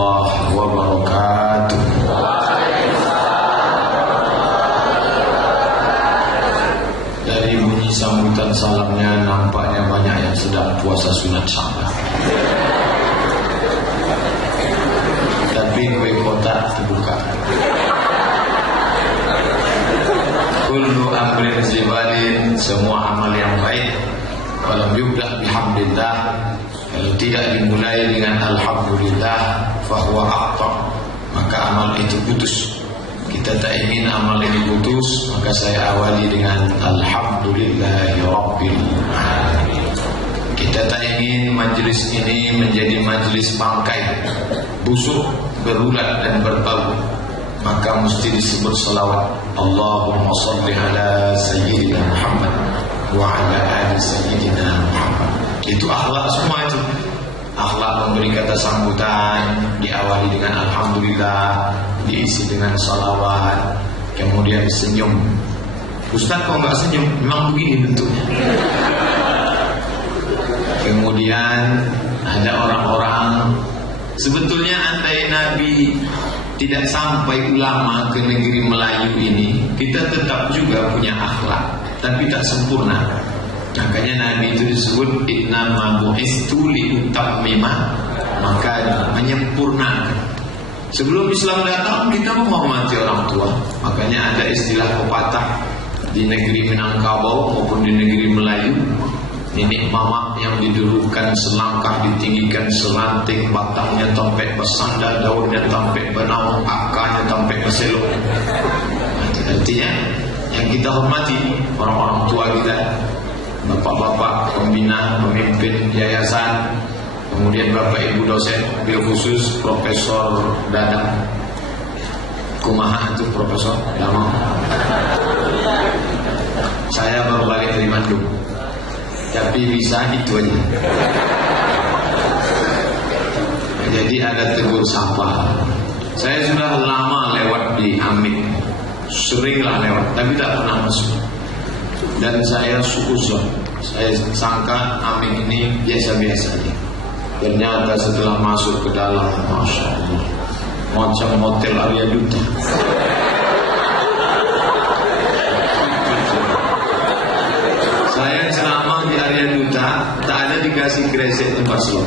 warahmatullahi wabarakatuh. Dari bunyi sambutan salamnya nampaknya banyak yang sedang puasa sunat Sya'ban. Tapi kue kotak terbuka. Kullu amrin zibalin, semua amal yang baik kalau yubda bihamdillah, kalau tidak dimulai dengan alhamdulillah, fahuwa aqta, maka amal itu putus. Kita tak ingin amal ini putus, maka saya awali dengan alhamdulillahi rabbil alamin. Kita tak ingin majlis ini menjadi majlis bangkai, busuk, berulat dan berbau, maka mesti disebut salawat. Allahumma salli ala sayyidina Muhammad wa ala ali sayyidina Muhammad. Itu akhlak semua itu. Akhlak memberi kata sambutan, diawali dengan alhamdulillah, diisi dengan salawat, kemudian senyum. Ustaz kok enggak senyum? Memang begini bentuknya. Kemudian ada orang-orang, sebetulnya andai Nabi tidak sampai ulama ke negeri Melayu ini, kita tetap juga punya akhlak, tapi tak sempurna. Makanya Nabi itu disebut innama bu'istu liutammima, maka menyempurnakan. Sebelum Islam datang, kita menghormati orang tua. Makanya ada istilah pepatah di negeri Minangkabau maupun di negeri Melayu, nenek mama yang didulukan selangkah ditinggikan selanting, batangnya tampek bersandar, daunnya tampek benaung, akarnya tampek berselok. Artinya yang kita hormati orang-orang tua kita, bapak-bapak pembina, pemimpin yayasan, kemudian bapak ibu dosen, bil khusus Profesor Dadang. Kumaha itu Profesor? Lama. Saya baru balik dari Bandung, tapi bisa itu aja. Jadi ada tegur sapa. Saya sudah lama lewat di Amik, seringlah lewat, tapi tak pernah masuk. Dan saya suuzon, saya sangka Amik ini biasa-biasa aja. Ternyata setelah masuk ke dalam, Masya Allah, macam hotel Arya Duta. Saya ceramah di Arya Duta, tak ada dikasih kresek tempat slot.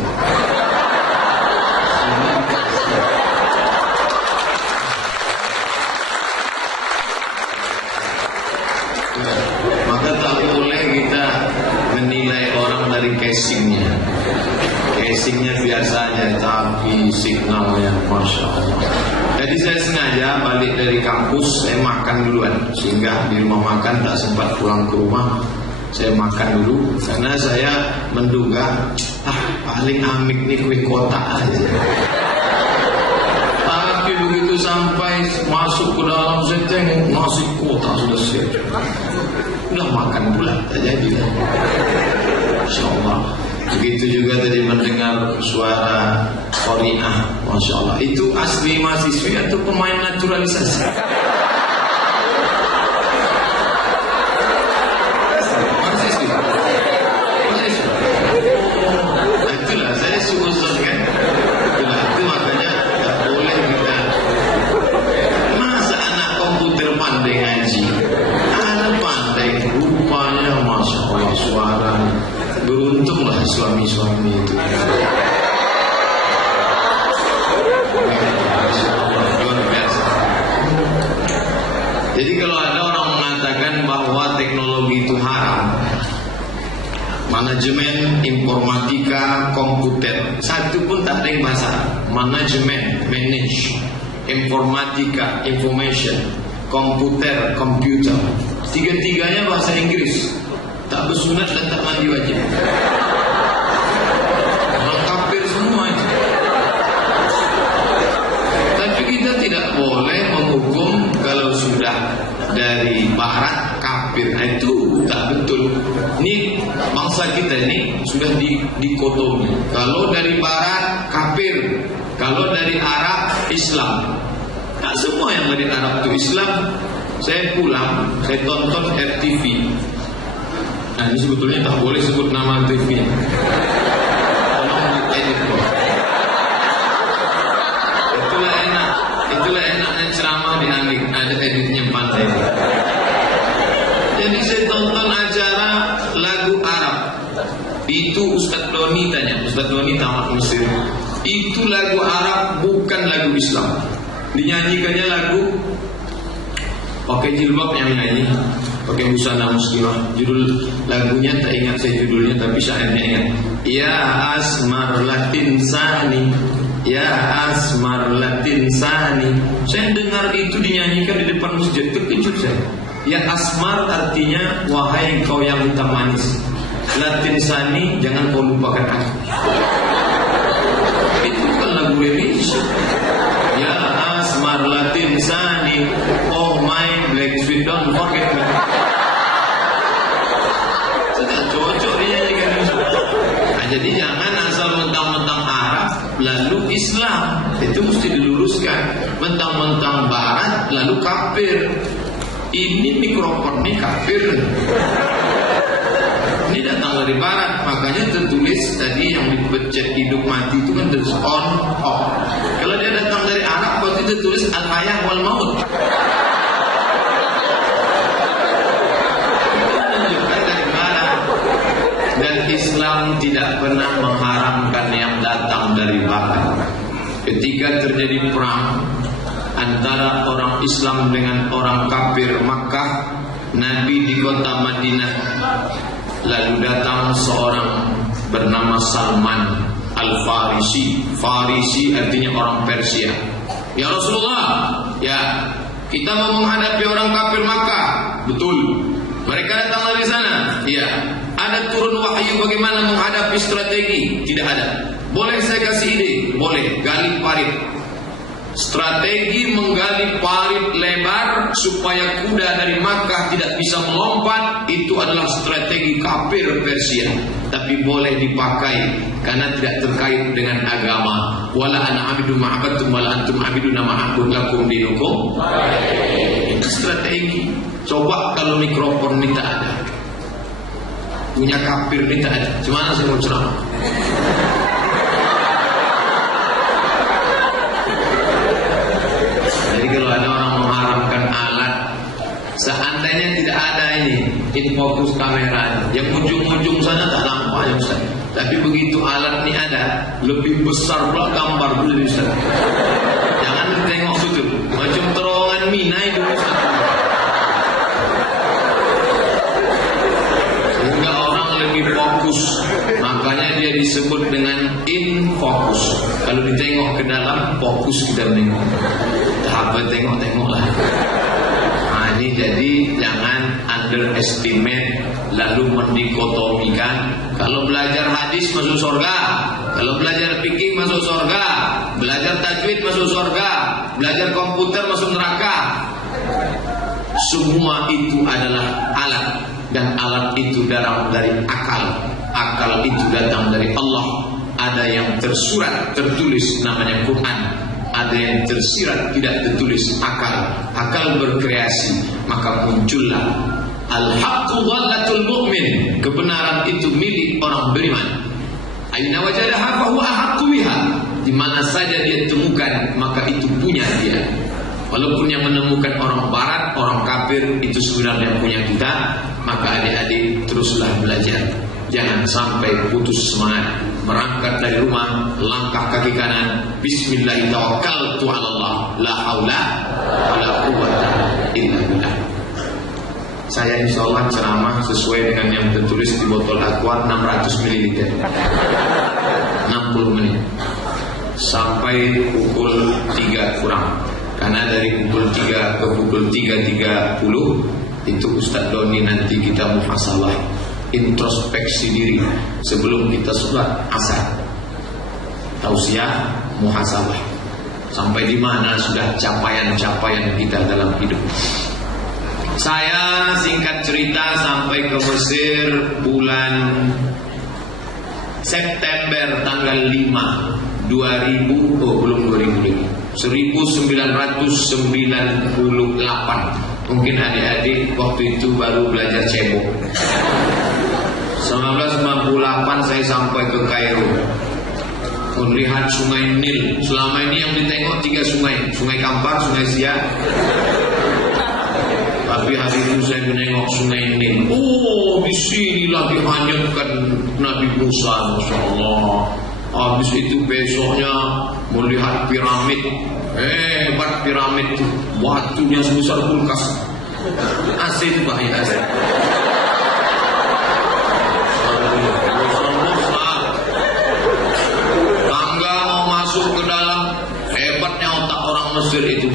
Maka tak boleh kita menilai orang dari casingnya. Casingnya biasanya, tapi signalnya Masya Allah. Jadi saya sengaja balik dari kampus, saya makan duluan, sehingga di rumah makan tak sempat pulang ke rumah. Saya makan dulu, karena saya menduga paling Amik nih kue kotak aja. Tapi begitu sampai masuk ke dalam, saya tengok nasi kotak sudah siap. Udah makan pula, tak jadi. Insya Allah. Begitu juga tadi mendengar suara Qori'ah, Masya Allah. Itu asli mahasiswi atau pemain naturalisasi? Mahasiswi. Nah, itulah saya suuzon kan. Itulah itu makanya tak boleh kita. Masa anak komputer pandai ngaji? Anak pandai rupanya, Masya Allah, suaranya. Beruntunglah suami-suami itu. Luar biasa. Jadi kalau ada orang mengatakan bahwa teknologi itu haram, manajemen, informatika, komputer, satu pun tak ada yang bahasa. Manajemen, manage, informatika, information, komputer, computer, tiga-tiganya bahasa Inggris. Tak bersunat dan tak mandi wajib. Orang kafir semua itu. Tapi kita tidak boleh menghukum kalau sudah dari barat kafir. Itu tak betul. Ini bangsa kita ini sudah dikotomi. Kalau dari barat kafir, kalau dari Arab Islam. Tak semua yang dari Arab itu Islam. Saya pulang, saya tonton RTV. Nah, ini sebetulnya tak boleh sebut nama TV. Tolong edit kok. Itu Ustadz Doni tanya, Ustadz Doni tamat Mesir, itu lagu Arab bukan lagu Islam. Dinyanyikannya lagu pakai jilbab yang nyanyi, pakai busana muslimah. Judul lagunya tak ingat saya judulnya, tapi syairnya ingat. Ya asmar latin sani, ya asmar latin sani. Saya dengar itu dinyanyikan di depan masjid, terkejut saya. Ya asmar artinya wahai kau yang hitam manis, latin sani jangan kau lupakan aku. Itu bukan lagu remix. Ya asmar latin sani, oh my black sweet don't forget me. Tidak cocok dinyanyikan itu. Nah, jadi jangan asal mentang-mentang Arab lalu Islam, itu mesti diluruskan. Mentang-mentang Barat lalu kafir. Ini mikrofon ini kafir. Ini datang dari Barat, makanya tertulis tadi yang dipencet hidup mati itu kan tertulis on off. Kalau dia datang dari Arab, pasti tertulis al-hayah wal maut. Menunjukkan dari mana. Dan Islam tidak pernah mengharamkan yang datang dari Barat. Ketika terjadi perang antara orang Islam dengan orang kafir Makkah, Nabi di kota Madinah, lalu datang seorang bernama Salman Al-Farisi. Farisi artinya orang Persia. Ya Rasulullah, ya kita mau menghadapi orang kafir Makkah. Betul. Mereka datang dari sana. Ya. Ada turun wahyu bagaimana menghadapi strategi? Tidak ada. Boleh saya kasih ide? Boleh. Gali parit. Strategi menggali parit lebar supaya kuda dari Makkah tidak bisa melompat, itu adalah strategi kafir Persia. Tapi boleh dipakai karena tidak terkait dengan agama. Wala ana abidu ma'abadtum wala antum abiduna ma'abud lakum dinukum. Itu strategi. Coba kalau mikrofon ini tak ada, punya kafir ini tak ada, gimana saya mau ceramah? Jadi kalau ada orang mengharamkan alat, seandainya tidak ada ini infocus kamera, yang ujung-ujung sana tak nampak ya Ustaz. Tapi begitu alat ini ada, lebih besar pula gambar dulu Ustaz. Jangan tengok betul, macam terowongan Mina itu Ustaz. Sehingga orang lebih fokus, makanya dia disebut dengan infocus. Kalau ditengok ke dalam, fokus kita menengok. Apa tengok-tengoklah. Nah ini jadi jangan underestimate lalu mendikotomikan. Kalau belajar hadis masuk surga, kalau belajar fikih masuk surga, belajar tajwid masuk surga, belajar komputer masuk neraka. Semua itu adalah alat, dan alat itu datang dari akal. Akal itu datang dari Allah. Ada yang tersurat, tertulis namanya Quran. Ada yang tersirat tidak tertulis, akal. Akal berkreasi, maka muncullah al-haqqu dhallatul mu'min. Kebenaran itu milik orang beriman. Aina wajadaha fa huwa ahaqqu biha. Di mana saja dia temukan, maka itu punya dia. Walaupun yang menemukan orang barat, orang kafir, itu sebenarnya punya kita. Maka adik-adik teruslah belajar. Jangan sampai putus semangat. Berangkat dari rumah, langkah kaki kanan, bismillahirrahmanirrahim, la haula wala quwwata illa billah. Saya insyaallah ceramah sesuai dengan yang tertulis di botol aqua 600 ml 60 menit sampai pukul 3 kurang. Karena dari pukul 3 ke pukul 3.30 itu Ustaz Doni nanti kita muhasabah, introspeksi diri sebelum kita sholat asar. Tausiah muhasabah. Sampai di mana sudah capaian-capaian kita dalam hidup. Saya singkat cerita sampai ke Mesir bulan September tanggal 5 2000, belum 1998. Mungkin adik-adik waktu itu baru belajar cebok. 1998 saya sampai ke Kairo, melihat sungai Nil. Selama ini yang ditengok 3 sungai, Sungai Kampar, Sungai Siak. Tapi hari itu saya menengok Sungai Nil. Oh, di sinilah dihanyutkan Nabi Musa, Masya Allah. Habis itu besoknya melihat piramid. Hebat piramid itu, batunya sebesar kulkas. Asli bahaya asli. Tangga mau masuk ke dalam, hebatnya otak orang Mesir itu.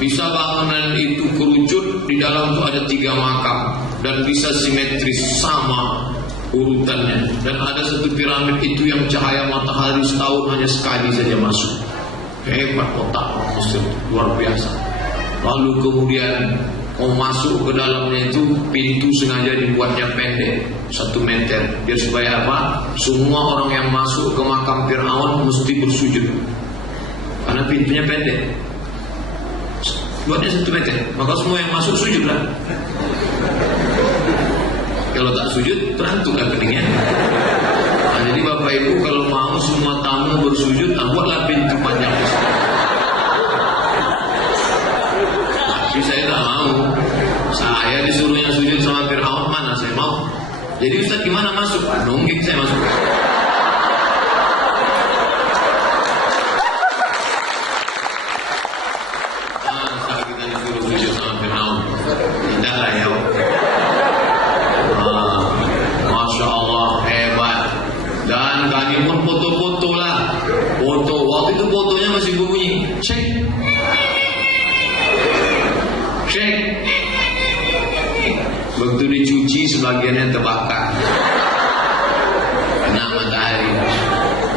Bisa bangunan itu kerucut, di dalam itu ada 3 makam dan bisa simetris sama urutannya. Dan ada satu piramid itu yang cahaya matahari setahun hanya sekali saja masuk. Hebat otak orang Mesir, luar biasa. Lalu kemudian mau masuk ke dalamnya itu, pintu sengaja dibuatnya pendek 1 meter, biar supaya apa? Semua orang yang masuk ke makam Fir'aun mesti bersujud, karena pintunya pendek. Buatnya 1 meter, maka semua yang masuk sujudlah. Kalau tak sujud, terantuklah keningnya. Nah, jadi Bapak Ibu kalau mau semua tamu bersujud, buatlah pintu panjang. Tapi saya tak mau. Saya disuruhnya sujud sama Fir'aun, mana saya mau. Jadi Ustaz gimana masuk? Nungging saya masuk. Begitu dicuci sebagiannya terbakar kena matahari.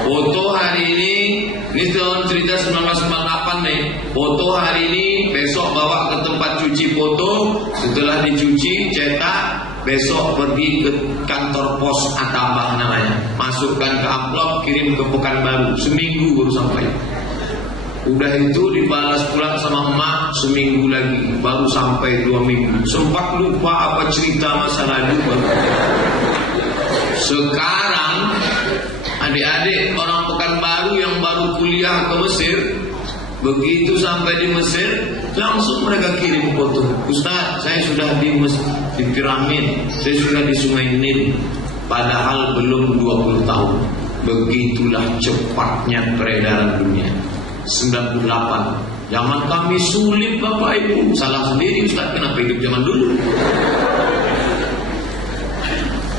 Foto hari ini tahun cerita 1998 nih. Foto hari ini, besok bawa ke tempat cuci foto. Setelah dicuci, cetak, besok pergi ke kantor pos Atabah namanya. Masukkan ke amplop, kirim ke Pekanbaru. Seminggu baru sampai. Udah itu dibalas pulang sama emak seminggu lagi, baru sampai 2 minggu. Sempat lupa apa cerita masa lalu. Sekarang adik-adik orang Pekanbaru yang baru kuliah ke Mesir, begitu sampai di Mesir langsung mereka kirim foto. Ustaz, saya sudah di piramid, saya sudah di Sungai Nil. Padahal belum 20 tahun. Begitulah cepatnya peredaran dunia. 98, zaman kami sulit Bapak Ibu. Salah sendiri Ustaz, kenapa hidup zaman dulu.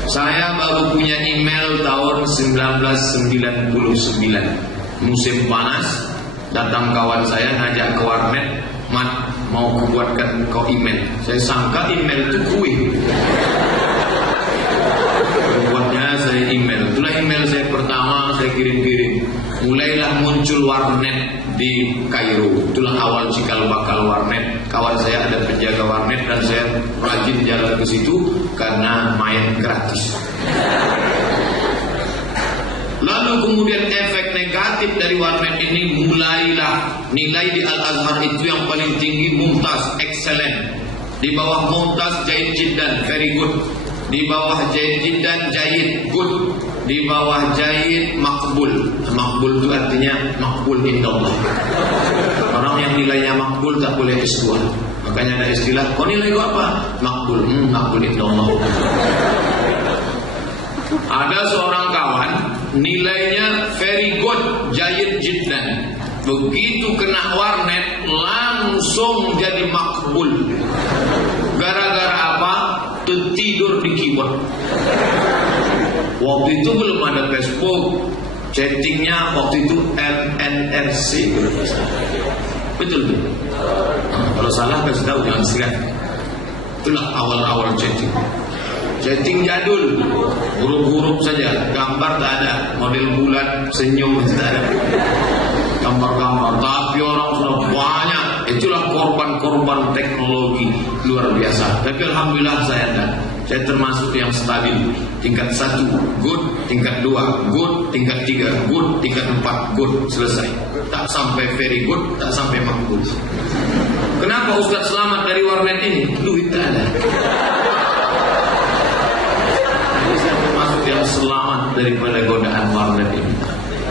Saya baru punya email tahun 1999, musim panas. Datang kawan saya ngajak ke warnet, Mat, mau kubuatkan kau email. Saya sangka email itu kue. Buatnya saya email. Itulah email saya pertama, saya kirim-kirim. Mulailah muncul warnet di Kairo. Itulah awal cikal bakal warnet. Kawan saya ada penjaga warnet dan saya rajin jalan ke situ karena main gratis. Lalu kemudian efek negatif dari warnet ini, mulailah nilai di Al-Azhar itu yang paling tinggi mumtaz, excellent. Di bawah mumtaz, jayyid jiddan, very good. Di bawah jayyid jiddan, jayyid, good. Di bawah jayyid, makbul. Makbul itu artinya makbul indallah. Orang yang nilainya makbul tak boleh S2. Makanya ada istilah, kau nilai itu apa? Makbul. Makbul indallah. Ada seorang kawan nilainya very good, jayyid jiddan. Begitu kena warnet langsung jadi makbul. Gara-gara apa? Tertidur di keyboard. Waktu itu belum ada Facebook, chattingnya waktu itu MNRC. Betul tuh. Kalau salah kasih tahu, jangan segan. Itulah awal-awal chatting. Chatting jadul, huruf-huruf saja, gambar tak ada, model bulat, senyum tak ada, gambar-gambar. Tapi orang sudah banyak. Itulah korban-korban teknologi luar biasa. Tapi alhamdulillah saya ada. Saya termasuk yang stabil. Tingkat 1 good, tingkat 2 good, tingkat 3 good, tingkat 4 good, selesai. Tak sampai very good, tak sampai makbul. Kenapa Ustaz selamat dari warnet ini? Duit tak ada. Jadi saya termasuk yang selamat daripada godaan warnet ini.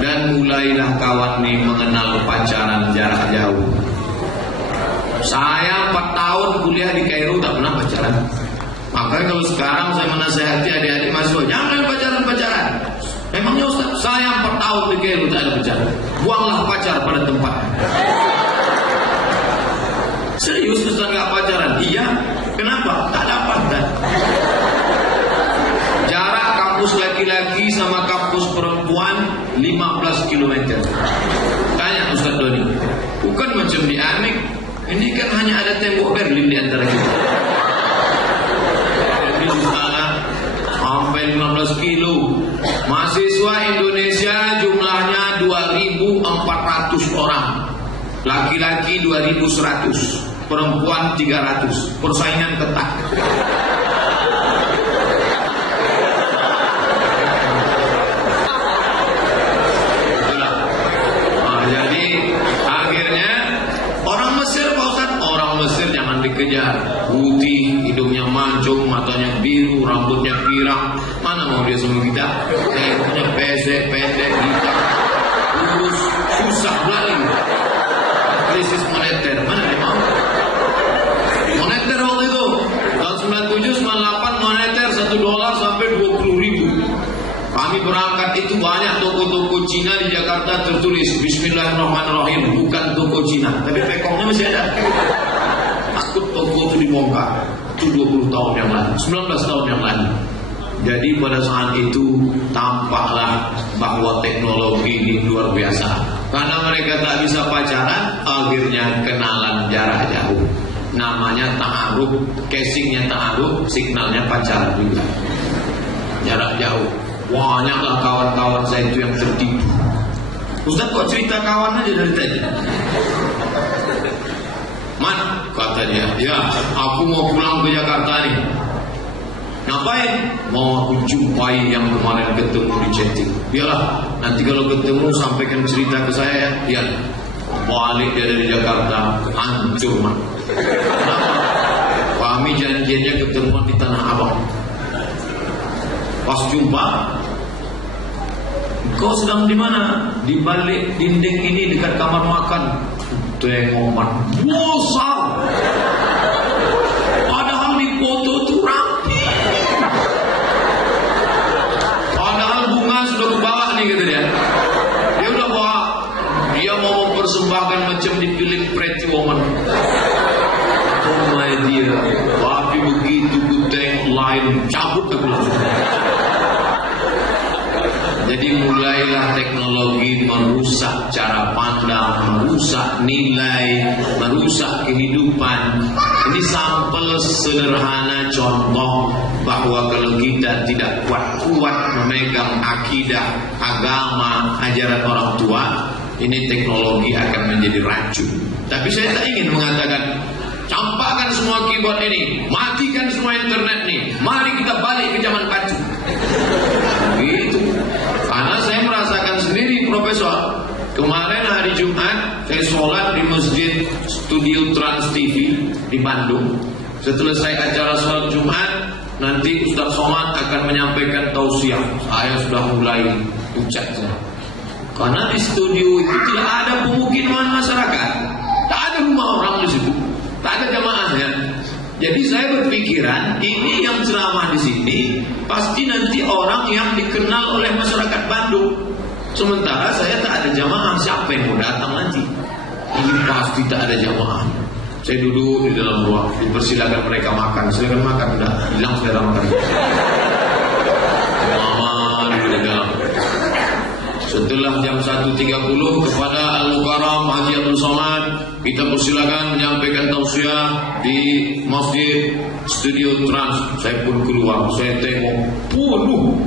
Dan mulailah kawan ini mengenal pacaran jarak jauh. Saya 4 tahun kuliah di Kairo tak pernah pacaran. Makanya kalau sekarang saya menasihati adik-adik mahasiswa, jangan pacaran. Memangnya Ustaz, saya 4 tahun di Kairo tak ada pacaran. Buanglah pacar pada tempatnya. Serius Ustaz gak pacaran? Iya. Kenapa? Tak dapat kan? Jarak kampus laki-laki sama kampus perempuan 15 km. Tanya Ustaz Doni. Bukan macam di Amik. Ini kan hanya ada tembok Berlin di antara kita. Jadi di sana sampai 15 kilo. Mahasiswa Indonesia jumlahnya 2.400 orang. Laki-laki 2.100, perempuan 300. Persaingan ketat. Jadi akhirnya orang Mesir, Pak Ustaz, orang Mesir jangan dikejar. Putih, hidungnya mancung, matanya biru, rambutnya pirang. Mana mau dia sama kita? Tengoknya pesek, pendek, hitam, lurus, susah balik. Krisis moneter, mana dia mau? Moneter waktu itu tahun 97, 98 moneter $1 sampai 20.000. Kami berangkat itu banyak toko-toko Cina di Jakarta tertulis Bismillahirrahmanirrahim, bukan toko Cina, tapi pekongnya masih ada. Takut toko itu dibongkar. Itu 20 tahun yang lalu, 19 tahun yang lalu. Jadi pada saat itu tampaklah bahwa teknologi ini luar biasa. Karena mereka tak bisa pacaran, akhirnya kenalan jarak jauh. Namanya ta'aruf, casingnya ta'aruf, signalnya pacaran juga. Jarak jauh. Banyaklah kawan-kawan saya itu yang tertipu. Ustaz kok cerita kawan aja dari tadi? Man, kata dia, ya aku mau pulang ke Jakarta nih. Ngapain? Mau aku jumpai yang kemarin ketemu di chatting. Biarlah, nanti kalau ketemu sampaikan cerita ke saya ya. Dia balik dia dari Jakarta, hancur man. Kami janjiannya ketemuan di Tanah Abang. Pas jumpa, kau sedang di mana? Di balik dinding ini dekat kamar makan. Tengok man, besar. Padahal di foto itu rapi. Padahal bunga sudah ke bawah nih kata dia. Dia udah bawa. Dia mau mempersembahkan macam di film Pretty Woman. Oh my dear. Tapi begitu ku tengok lain, cabut aku langsung. Jadi mulailah teknologi merusak cara pandang, merusak nilai, merusak kehidupan. Ini sampel sederhana contoh bahwa kalau kita tidak kuat-kuat memegang akidah, agama, ajaran orang tua, ini teknologi akan menjadi racun. Tapi saya tak ingin mengatakan campakkan semua keyboard ini, matikan semua internet nih, mari kita balik ke zaman batu. Gitu. Karena saya merasakan sendiri, Profesor. Kemarin hari Jumat saya sholat di Masjid Studio Trans TV di Bandung. Selesai acara sholat Jumat, nanti Ustaz Somad akan menyampaikan tausiah. Saya sudah mulai ucap. Karena di studio itu tidak ada pemukiman masyarakat, tak ada rumah orang di situ, tak ada jamaahnya. Jadi saya berpikiran ini yang ceramah di sini pasti nanti orang yang dikenal oleh masyarakat Bandung. Sementara saya tak ada jamaah, siapa yang mau datang nanti? Ini pasti tak ada jamaah. Saya duduk di dalam ruang, dipersilakan mereka makan, silakan makan, udah hilang selera makan. Aman di dalam. Setelah jam 1.30 kepada Al-Mukarram Haji Abdul Somad, kita persilakan menyampaikan tausiah di Masjid Studio Trans. Saya pun keluar, saya tengok penuh,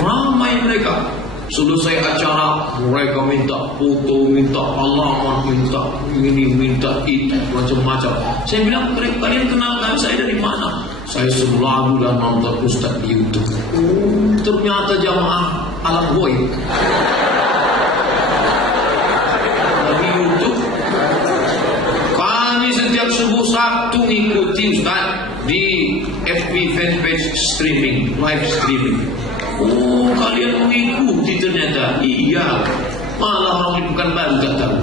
ramai mereka. Selesai acara, mereka minta foto, minta alamat, minta ini, minta itu, macam-macam. Saya bilang, kalian kenalkan saya dari mana? Saya selalu dah nonton Ustaz di YouTube. Ternyata jamaah alam boy. Di YouTube, kami setiap subuh Sabtu ngikuti Ustaz di FB fanpage streaming, live streaming. Oh, kalian mengikuti ternyata. Iya, malah orang bukan baru tak tahu.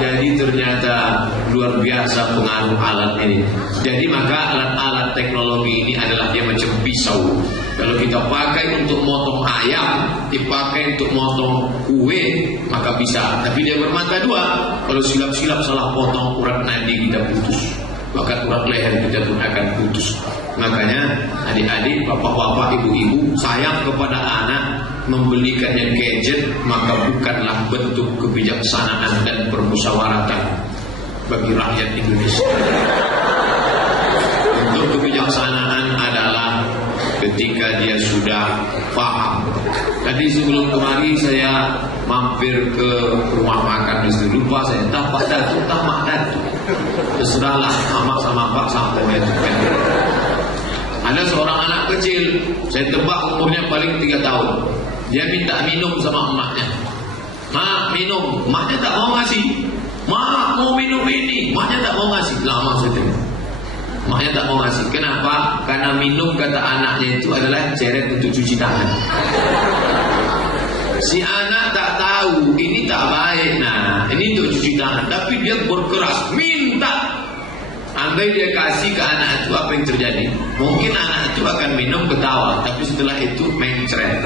jadi ternyata luar biasa pengaruh alat ini. Jadi maka alat-alat teknologi ini adalah dia macam pisau. Kalau kita pakai untuk motong ayam, dipakai untuk motong kue, maka bisa. Tapi dia bermata dua. Kalau silap-silap salah potong, urat nadi kita putus, bahkan urat leher kita pun akan putus. Makanya adik-adik, bapak-bapak, ibu-ibu sayang kepada anak, membelikannya gadget, maka bukanlah bentuk kebijaksanaan dan permusyawaratan bagi rakyat Indonesia. Bentuk kebijaksanaan adalah ketika dia sudah paham. Tadi sebelum kemari saya mampir ke rumah makan di situ, lupa saya tak Pak Datuk, tak Mak Datuk. Terserahlah Mak sama Pak sampai meyakinkan. Ada seorang anak kecil, saya tebak umurnya paling 3 tahun. Dia minta minum sama emaknya. Mak, minum. Emaknya tak mau ngasih. Mak, mau minum ini. Emaknya tak mau ngasih. Lama saya tengok. Emaknya tak mau ngasih. Kenapa? Karena minum, kata anaknya itu adalah ceret untuk cuci tangan. Si anak tak tahu ini tak baik. Nah, ini untuk cuci tangan. Tapi dia berkeras, minta. Andai dia kasih ke anak itu, apa yang terjadi? Mungkin anak itu akan minum ketawa, tapi setelah itu mencret.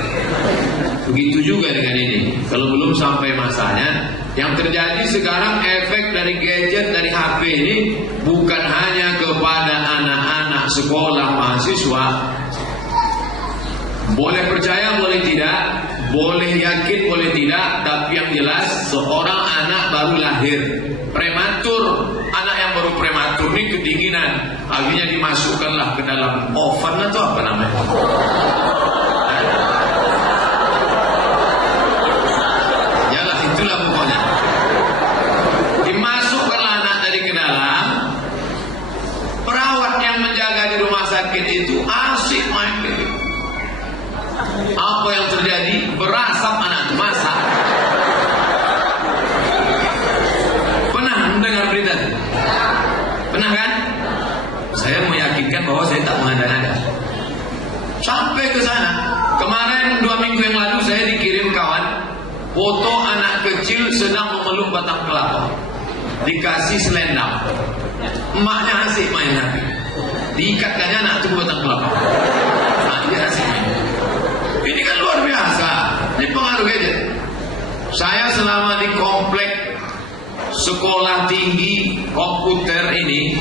Begitu juga dengan ini. Kalau belum sampai masanya, yang terjadi sekarang efek dari gadget, dari HP ini bukan hanya kepada anak-anak sekolah mahasiswa. Boleh percaya, boleh tidak, boleh yakin, boleh tidak, tapi yang jelas seorang anak baru lahir, prematur, anak yang baru prematur ini kedinginan, akhirnya dimasukkanlah ke dalam oven atau apa namanya? Yalah, itulah pokoknya. Dimasukkanlah anak dari ke dalam. Perawat yang menjaga di rumah sakit itu asik main gitu. Apa yang terjadi? Berasap anak itu, masak. Pernah mendengar berita? Pernah kan? Saya meyakinkan bahwa saya tak mengada-ngada. Sampai ke sana. Kemarin 2 minggu yang lalu saya dikirim kawan foto anak kecil sedang memeluk batang kelapa. Dikasih selendang. Emaknya asik main hati. Diikatkannya anak itu batang kelapa. Nah, dia asik main. Ini kan luar biasa. Ini pengaruh gadget. Saya selama di komplek sekolah tinggi komputer ini,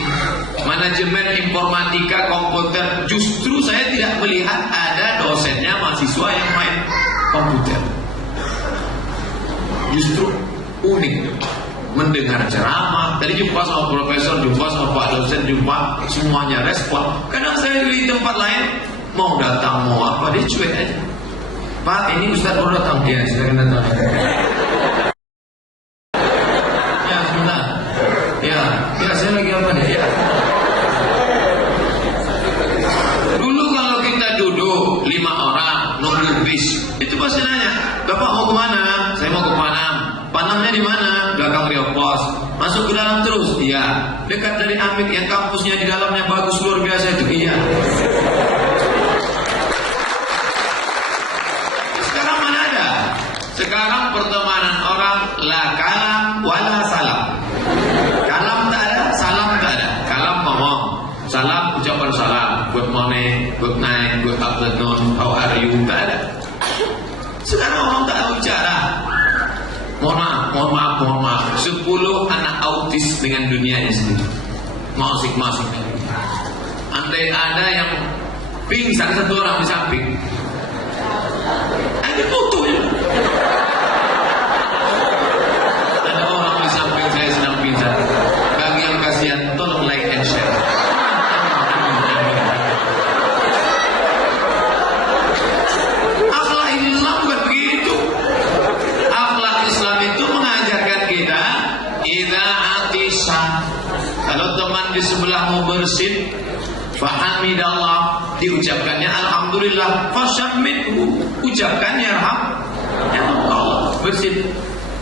manajemen informatika komputer, justru saya tidak melihat ada dosennya mahasiswa yang main komputer. Justru unik. Mendengar ceramah, tadi jumpa sama profesor, jumpa sama pak dosen, jumpa semuanya respon. Kadang saya di tempat lain mau datang mau apa, dia cuek aja. Pak, ini Ustaz baru datang. Ya, silakan datang. Ya, sebentar. Ya, saya lagi apa nih? Ya. Dulu kalau kita duduk 5 orang nunggu bis, itu pasti nanya, Bapak mau kemana? Saya mau ke Panam. Panamnya di mana? Belakang Rio Pos. Masuk ke dalam terus? Iya. Dekat dari Amik yang kampusnya di dalamnya bagus luar biasa itu. Iya. Sekarang pertemanan orang la kalam wala salam. Kalam tak ada, salam tak ada. Kalam ngomong, salam ucapan salam. Good morning, good night, good afternoon, how are you? Tak ada. Sekarang orang tak tahu cara. Mohon maaf. 10 anak autis dengan dunianya sendiri. Masing-masing. Andai ada yang pingsan 1 orang di samping, ada butuh ya. Ada orang di samping saya sedang pingsan. Bagi yang kasihan, tolong like and share. Akhlak Islam bukan begitu. Akhlak Islam itu mengajarkan kita idza atisha. Kalau teman di sebelahmu bersin, fahamidallah, diucapkannya alhamdulillah, fasyammithu, ucapkannya Allah, bersin.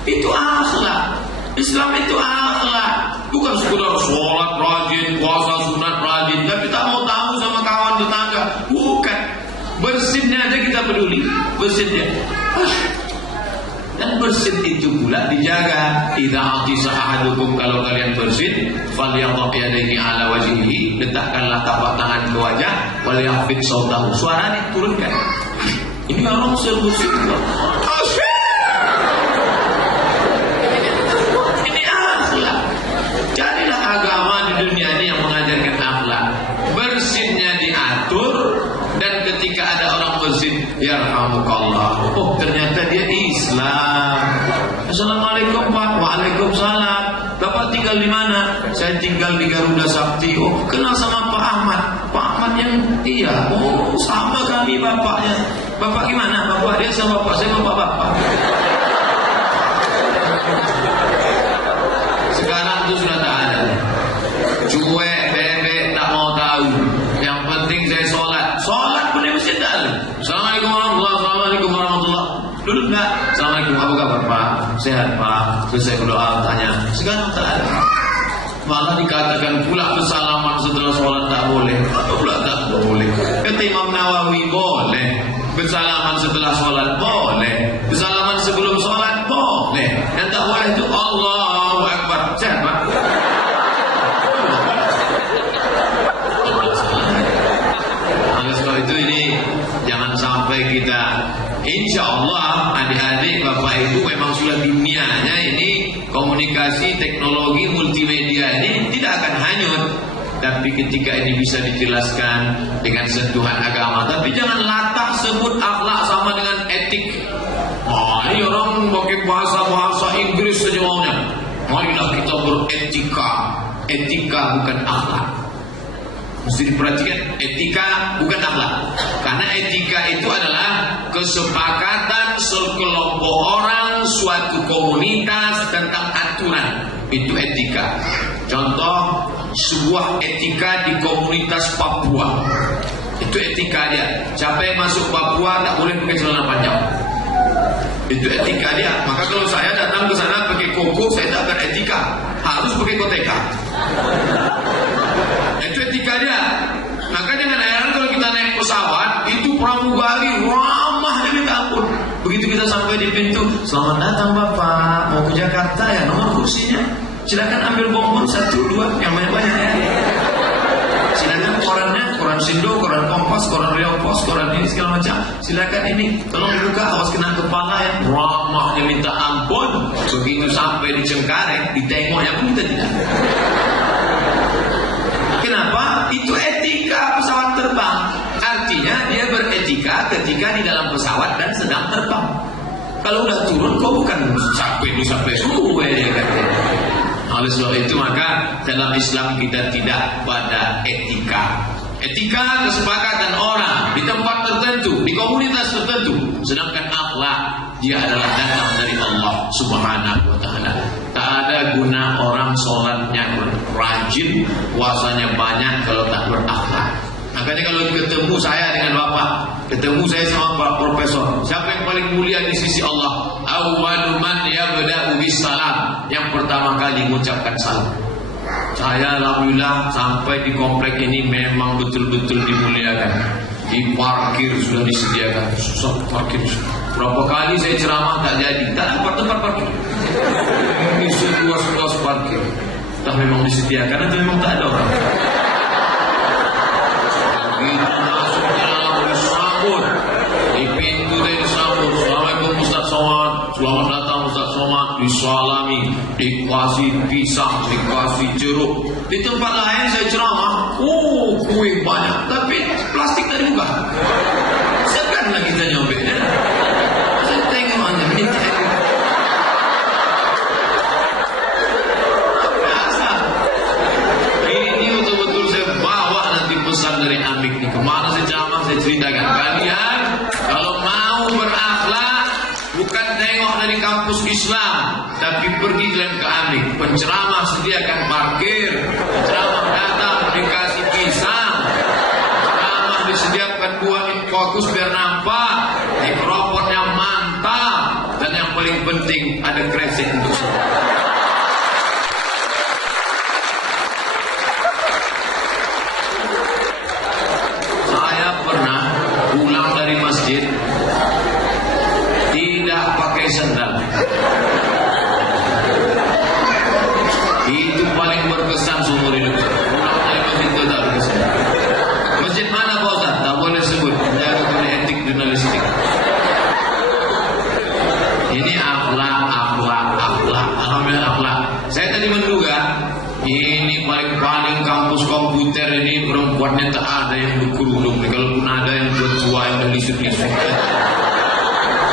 Itu akhlak. Islam itu akhlak. Bukan sekedar sholat rajin, puasa sunat rajin, tapi tak mau tahu sama kawan tetangga. Bukan. Bersinnya aja kita peduli. Bersinnya. Dan bersin itu pula dijaga. Idza atisa ahadukum, kalau kalian bersin, falyadh yadayhi ala wajhihi, letakkanlah tapak tangan ke wajah, wal yahfid sautahu, suara diturunkan. Ini orang bersin juga. Ini akhlak. Carilah agama di dunia ini yang mengajarkan akhlak. Bersinnya diatur, dan ketika ada orang bersin, yarhamukallah, oh ternyata dia Islam. Assalamualaikum Pak. Waalaikumsalam. Bapak tinggal di mana? Saya tinggal di Garuda Sakti. Oh, kenal sama Pak Ahmad. Pak Ahmad yang iya. Oh, sama kami bapaknya. Bapak gimana? Bapak dia sama bapak saya, bapak. Sekarang itu sudah tak ada. Cuek, bebek, tak mau tahu. Yang penting saya sholat. Sholat pun dia mesti tahu. Assalamualaikum warahmatullahi wabarakatuh. Assalamualaikum warahmatullahi wabarakatuh. Dulu enggak. Assalamualaikum, apa kabar Pak? Sehat Pak. Terus saya berdoa, tanya. Sekarang tak ada. Malah dikatakan pula bersalaman setelah sholat tak boleh. Apa pula tak boleh? Kata Imam Nawawi boleh. Bersalaman setelah sholat boleh. Bersalaman sebelum sholat boleh. Yang tak boleh itu Allahu Akbar. Sehat Pak? Oleh sebab itu ini jangan sampai kita, insya Allah adik-adik bapak ibu memang sudah dunianya ini komunikasi teknologi multimedia ini tidak akan hanyut. Tapi ketika ini bisa dijelaskan dengan sentuhan agama, tapi jangan latah sebut akhlak sama dengan etik. Ini orang pakai bahasa Inggris saja maunya. Marilah kita beretika. Etika bukan akhlak. Mesti diperhatikan, etika bukan akhlak. Karena etika itu adalah kesepakatan sekelompok orang, suatu komunitas tentang aturan. Itu etika. Contoh, sebuah etika di komunitas Papua. Itu etika dia. Siapa yang masuk Papua tak boleh pakai celana panjang. Itu etika dia. Maka kalau saya datang ke sana pakai koko, saya tak beretika. Harus pakai koteka. Itu etika dia. Maka jangan heran kalau kita naik pesawat, itu pramugari ramah dia minta ampun. Begitu kita sampai di pintu, selamat datang Bapak, mau ke Jakarta ya, nomor kursinya. Silakan ambil bonbon 1, 2 yang banyak-banyak ya. Silakan korannya, koran Sindo, koran Kompas, koran Riau Pos, koran ini segala macam. Silakan ini, tolong dibuka, awas kena kepala ya. Ramahnya minta ampun. Begitu sampai di Cengkareng, ditengoknya pun kita tidak. Kenapa? Itu etika pesawat terbang. Artinya dia beretika ketika di dalam pesawat dan sedang terbang. Kalau udah turun, kok bukan sampai suwe dia katanya. Oleh sebab itu maka dalam Islam kita tidak pada etika. Etika kesepakatan orang di tempat tertentu, di komunitas tertentu. Sedangkan akhlak dia adalah datang dari Allah Subhanahu wa taala. Tak ada guna orang sholatnya rajin, puasanya banyak kalau tak berakhlak. Makanya kalau ketemu saya dengan Bapak, ketemu saya sama Pak Profesor, siapa yang paling mulia di sisi Allah? Awwalu man yabda'u bis salam. Yang pertama kali mengucapkan salam. Saya alhamdulillah sampai di komplek ini memang betul-betul dimuliakan. Di parkir sudah disediakan, susah parkir. Berapa kali saya ceramah tak jadi, tak dapat tempat parkir. Ini seluas-luas parkir. Tak memang disediakan atau memang tak ada orang? Begitu masuk ke dalam disambut, di pintu dia disambut. Assalamualaikum Ustaz Somad, selamat datang Ustaz Somad. Disalami, dikasih pisang, dikasih jeruk. Di tempat lain saya ceramah, kue banyak, tapi plastik tadi buka. Segan lah kita nyobek ya. Saya tengok aja, ini biasa. Ini betul-betul saya bawa nanti pesan dari Amik nih. Kemana saya ceramah, saya ceritakan. Kalian kalau mau berakhlak, bukan tengok dari kampus Islam, tapi pergi kalian ke Amik. Penceramah sediakan parkir, penceramah datang dikasih pisang, penceramah disediakan buah infocus biar nampak, mikrofonnya mantap, dan yang paling penting ada kresek untuk semua. Saya pernah pulang dari masjid tidak pakai sandal. tua yang udah lisut-lisut.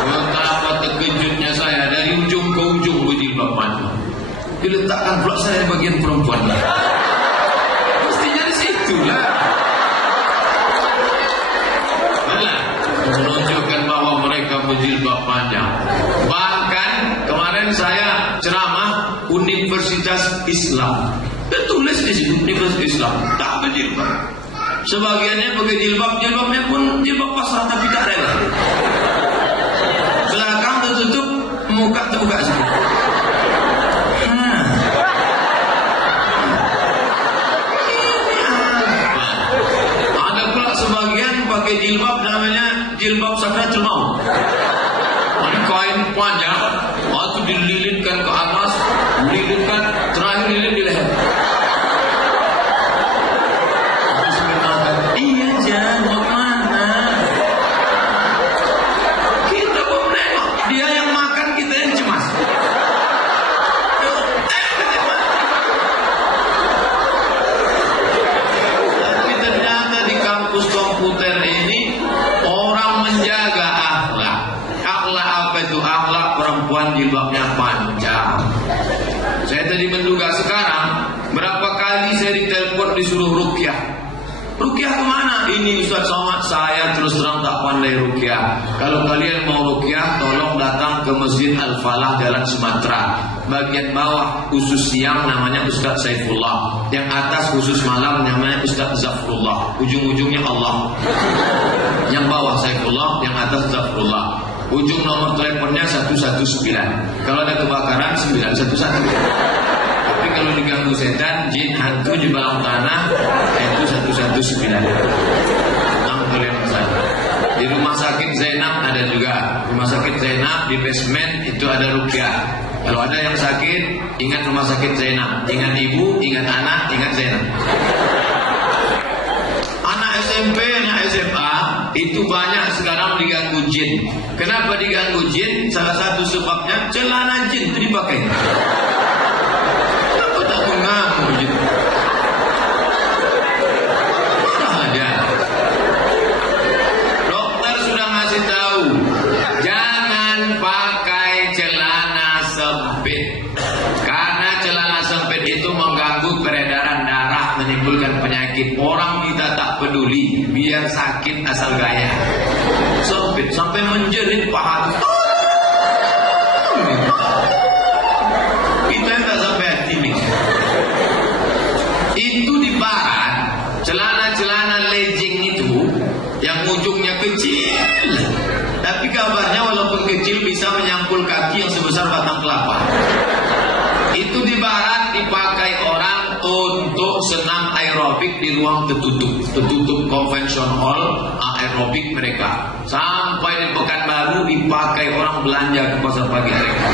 Betapa terkejutnya saya, dari ujung ke ujung berjilbab panjang. Diletakkan pula saya di bagian perempuan. Mestinya di situ lah. Menunjukkan bahwa mereka berjilbab panjang. Bahkan kemarin saya ceramah Universitas Islam. Tertulis di situ Universitas Islam tak berjilbab. Sebagiannya pakai jilbab, jilbabnya pun jilbab pasrah tapi tak rela. Belakang tertutup, muka terbuka sedikit. Ada pula sebagian pakai jilbab namanya jilbab Sakratul Maut. Kain panjang, itu dililitkan ke atas, dililitkan, terakhir lilit di leher. Iya jangan mau kemana? Kita pun nengok, dia yang makan, kita yang cemas. Tapi ternyata di kampus komputer ini orang menjaga akhlak. Akhlak apa itu? Akhlak perempuan jilbabnya panjang. Saya tadi menduga sekarang berapa kali saya ditelepon disuruh ruqyah. Ruqyah kemana? Ini Ustaz Somad, saya terus terang tak pandai ruqyah. Kalau kalian mau ruqyah, tolong datang ke Masjid Al-Falah Jalan Sumatera. Bagian bawah khusus siang namanya Ustaz Saifullah, yang atas khusus malam namanya Ustaz Zafrullah. Ujung-ujungnya Allah. Yang bawah Saifullah, yang atas Zafrullah. Ujung nomor teleponnya 119. Kalau ada kebakaran 911. Tapi kalau diganggu setan, jin, hantu, jebalang tanah, itu 119. Tentang kalian masalah. Di rumah sakit Zainab ada juga. Rumah sakit Zainab di basement itu ada ruqyah. Kalau ada yang sakit, ingat rumah sakit Zainab, ingat ibu, ingat anak, ingat Zainab. Anak SMP, anak SMA itu banyak sekarang diganggu jin. Kenapa diganggu jin? Salah satu sebabnya celana jin itu dipakai. Kenapa tak mengganggu jin? Marah aja. Dokter sudah ngasih tahu, jangan pakai celana sempit. Karena celana sempit itu mengganggu peredaran darah, menimbulkan penyakit. Orang kita tak peduli, biar sakit asal gaya. Sempit sampai menjerit paha. Kita tak sampai hati nih. Itu di barat, celana-celana legging itu yang ujungnya kecil, tapi kabarnya walaupun kecil bisa menyampul kaki yang sebesar batang kelapa. Itu di barat dipakai orang untuk senam aerobik di ruang tertutup konvensional aerobik mereka. Sampai di Pekanbaru dipakai orang belanja ke pasar pagi mereka.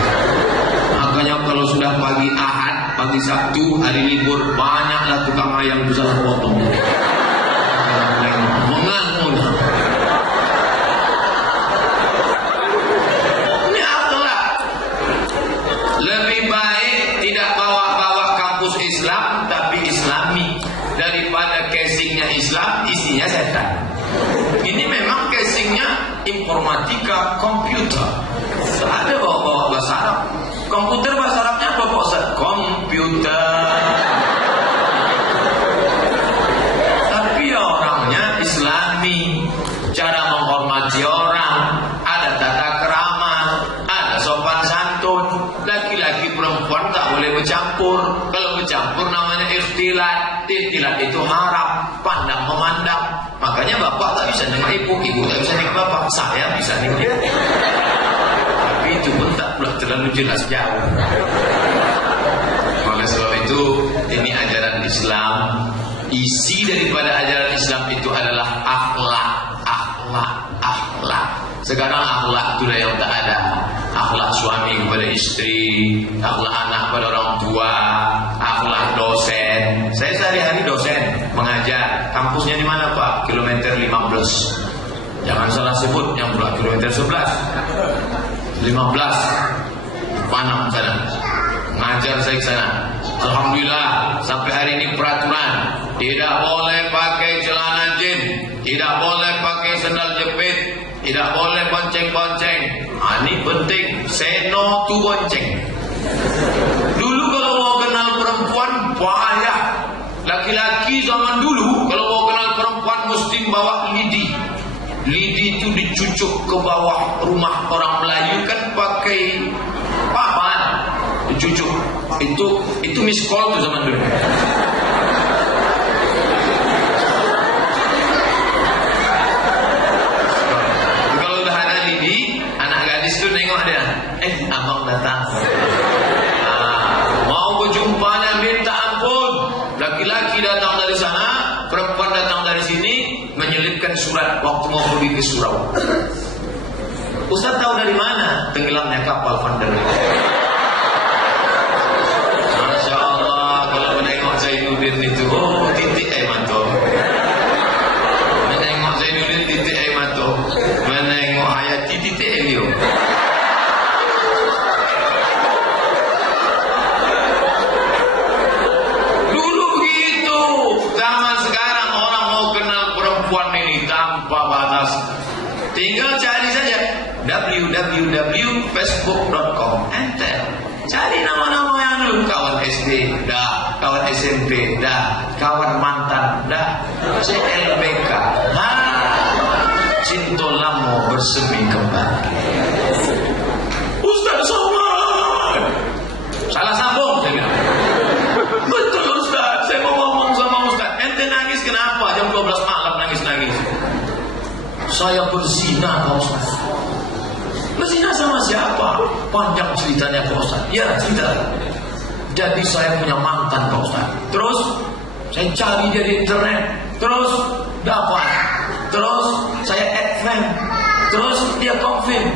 Makanya kalau sudah pagi Ahad, pagi Sabtu, hari libur, banyaklah tukang ayam bisa potong. Mengangun. Ini akhlak. Lebih baik tidak bawa-bawa kampus Islam tapi Islami daripada casingnya Islam isinya setan. Ini memang casingnya informatika komputer. Ada bawa-bawa bahasa Arab. Komputer bahasa Arabnya apa Pak Ustaz? Komputer. Tapi orangnya Islami. Cara menghormati orang, ada tata krama, ada sopan santun. Laki-laki perempuan tak boleh bercampur. Kalau bercampur namanya ikhtilat. Ikhtilat itu haram, pandang memandang. Makanya bapak tak bisa nengok ibu, ibu tak bisa nengok bapak. Saya bisa nengok ibu. Tapi itu pun tak terlalu jelas jauh. Oleh sebab itu, ini ajaran Islam. Isi daripada ajaran Islam itu adalah akhlak. Sekarang akhlak itu dah yang tak ada. Akhlak suami kepada istri, akhlak anak kepada orang tua, akhlak dosen. Saya sehari-hari dosen, mengajar. Kampusnya di mana Pak? Kilometer 15. Jangan salah sebut, yang pula kilometer 11. 15. Panam sana. Ngajar saya ke sana. Alhamdulillah, sampai hari ini peraturan tidak boleh pakai celana jin. tidak boleh pakai sendal jepit, tidak boleh bonceng-bonceng. Ini penting, say no to bonceng. Dulu kalau mau kenal perempuan bahaya. Laki-laki zaman dulu kalau mau kenal perempuan mesti bawa lidi. Lidi itu dicucuk ke bawah rumah orang Melayu kan pakai papan, dicucuk. Itu miss call tuh zaman dulu. Kalau udah ada lidi, anak gadis tuh nengok dia. Abang datang. Mau berjumpanya minta ampun. Laki-laki datang dari sana, perempuan datang dari sini, menyelipkan surat waktu mau pergi ke surau. Ustaz tahu dari mana tenggelamnya kapal Van der Weyden? Masya Allah, kalau menengok Zainuddin itu, titik air mata. Menengok Zainuddin titik air mata. Menengok Hayati titik air liur. Tinggal cari saja www.facebook.com. Enter. Cari nama-nama yang dulu. Kawan SD, dah. Kawan SMP, dah. Kawan mantan, dah. CLBK. Cinta lama bersemi kembali. Ustaz Somad. Salah sambung saya bilang. Betul Ustaz. Saya mau ngomong sama Ustaz. Ente nangis kenapa? Jam 12 malam nangis-nangis. Saya berzina Pak Ustaz. Berzina sama siapa? Panjang ceritanya Pak Ustaz. Ya cerita. Jadi saya punya mantan Pak Ustaz. Terus saya cari dia di internet. Terus dapat. Terus saya add friend. Terus dia confirm.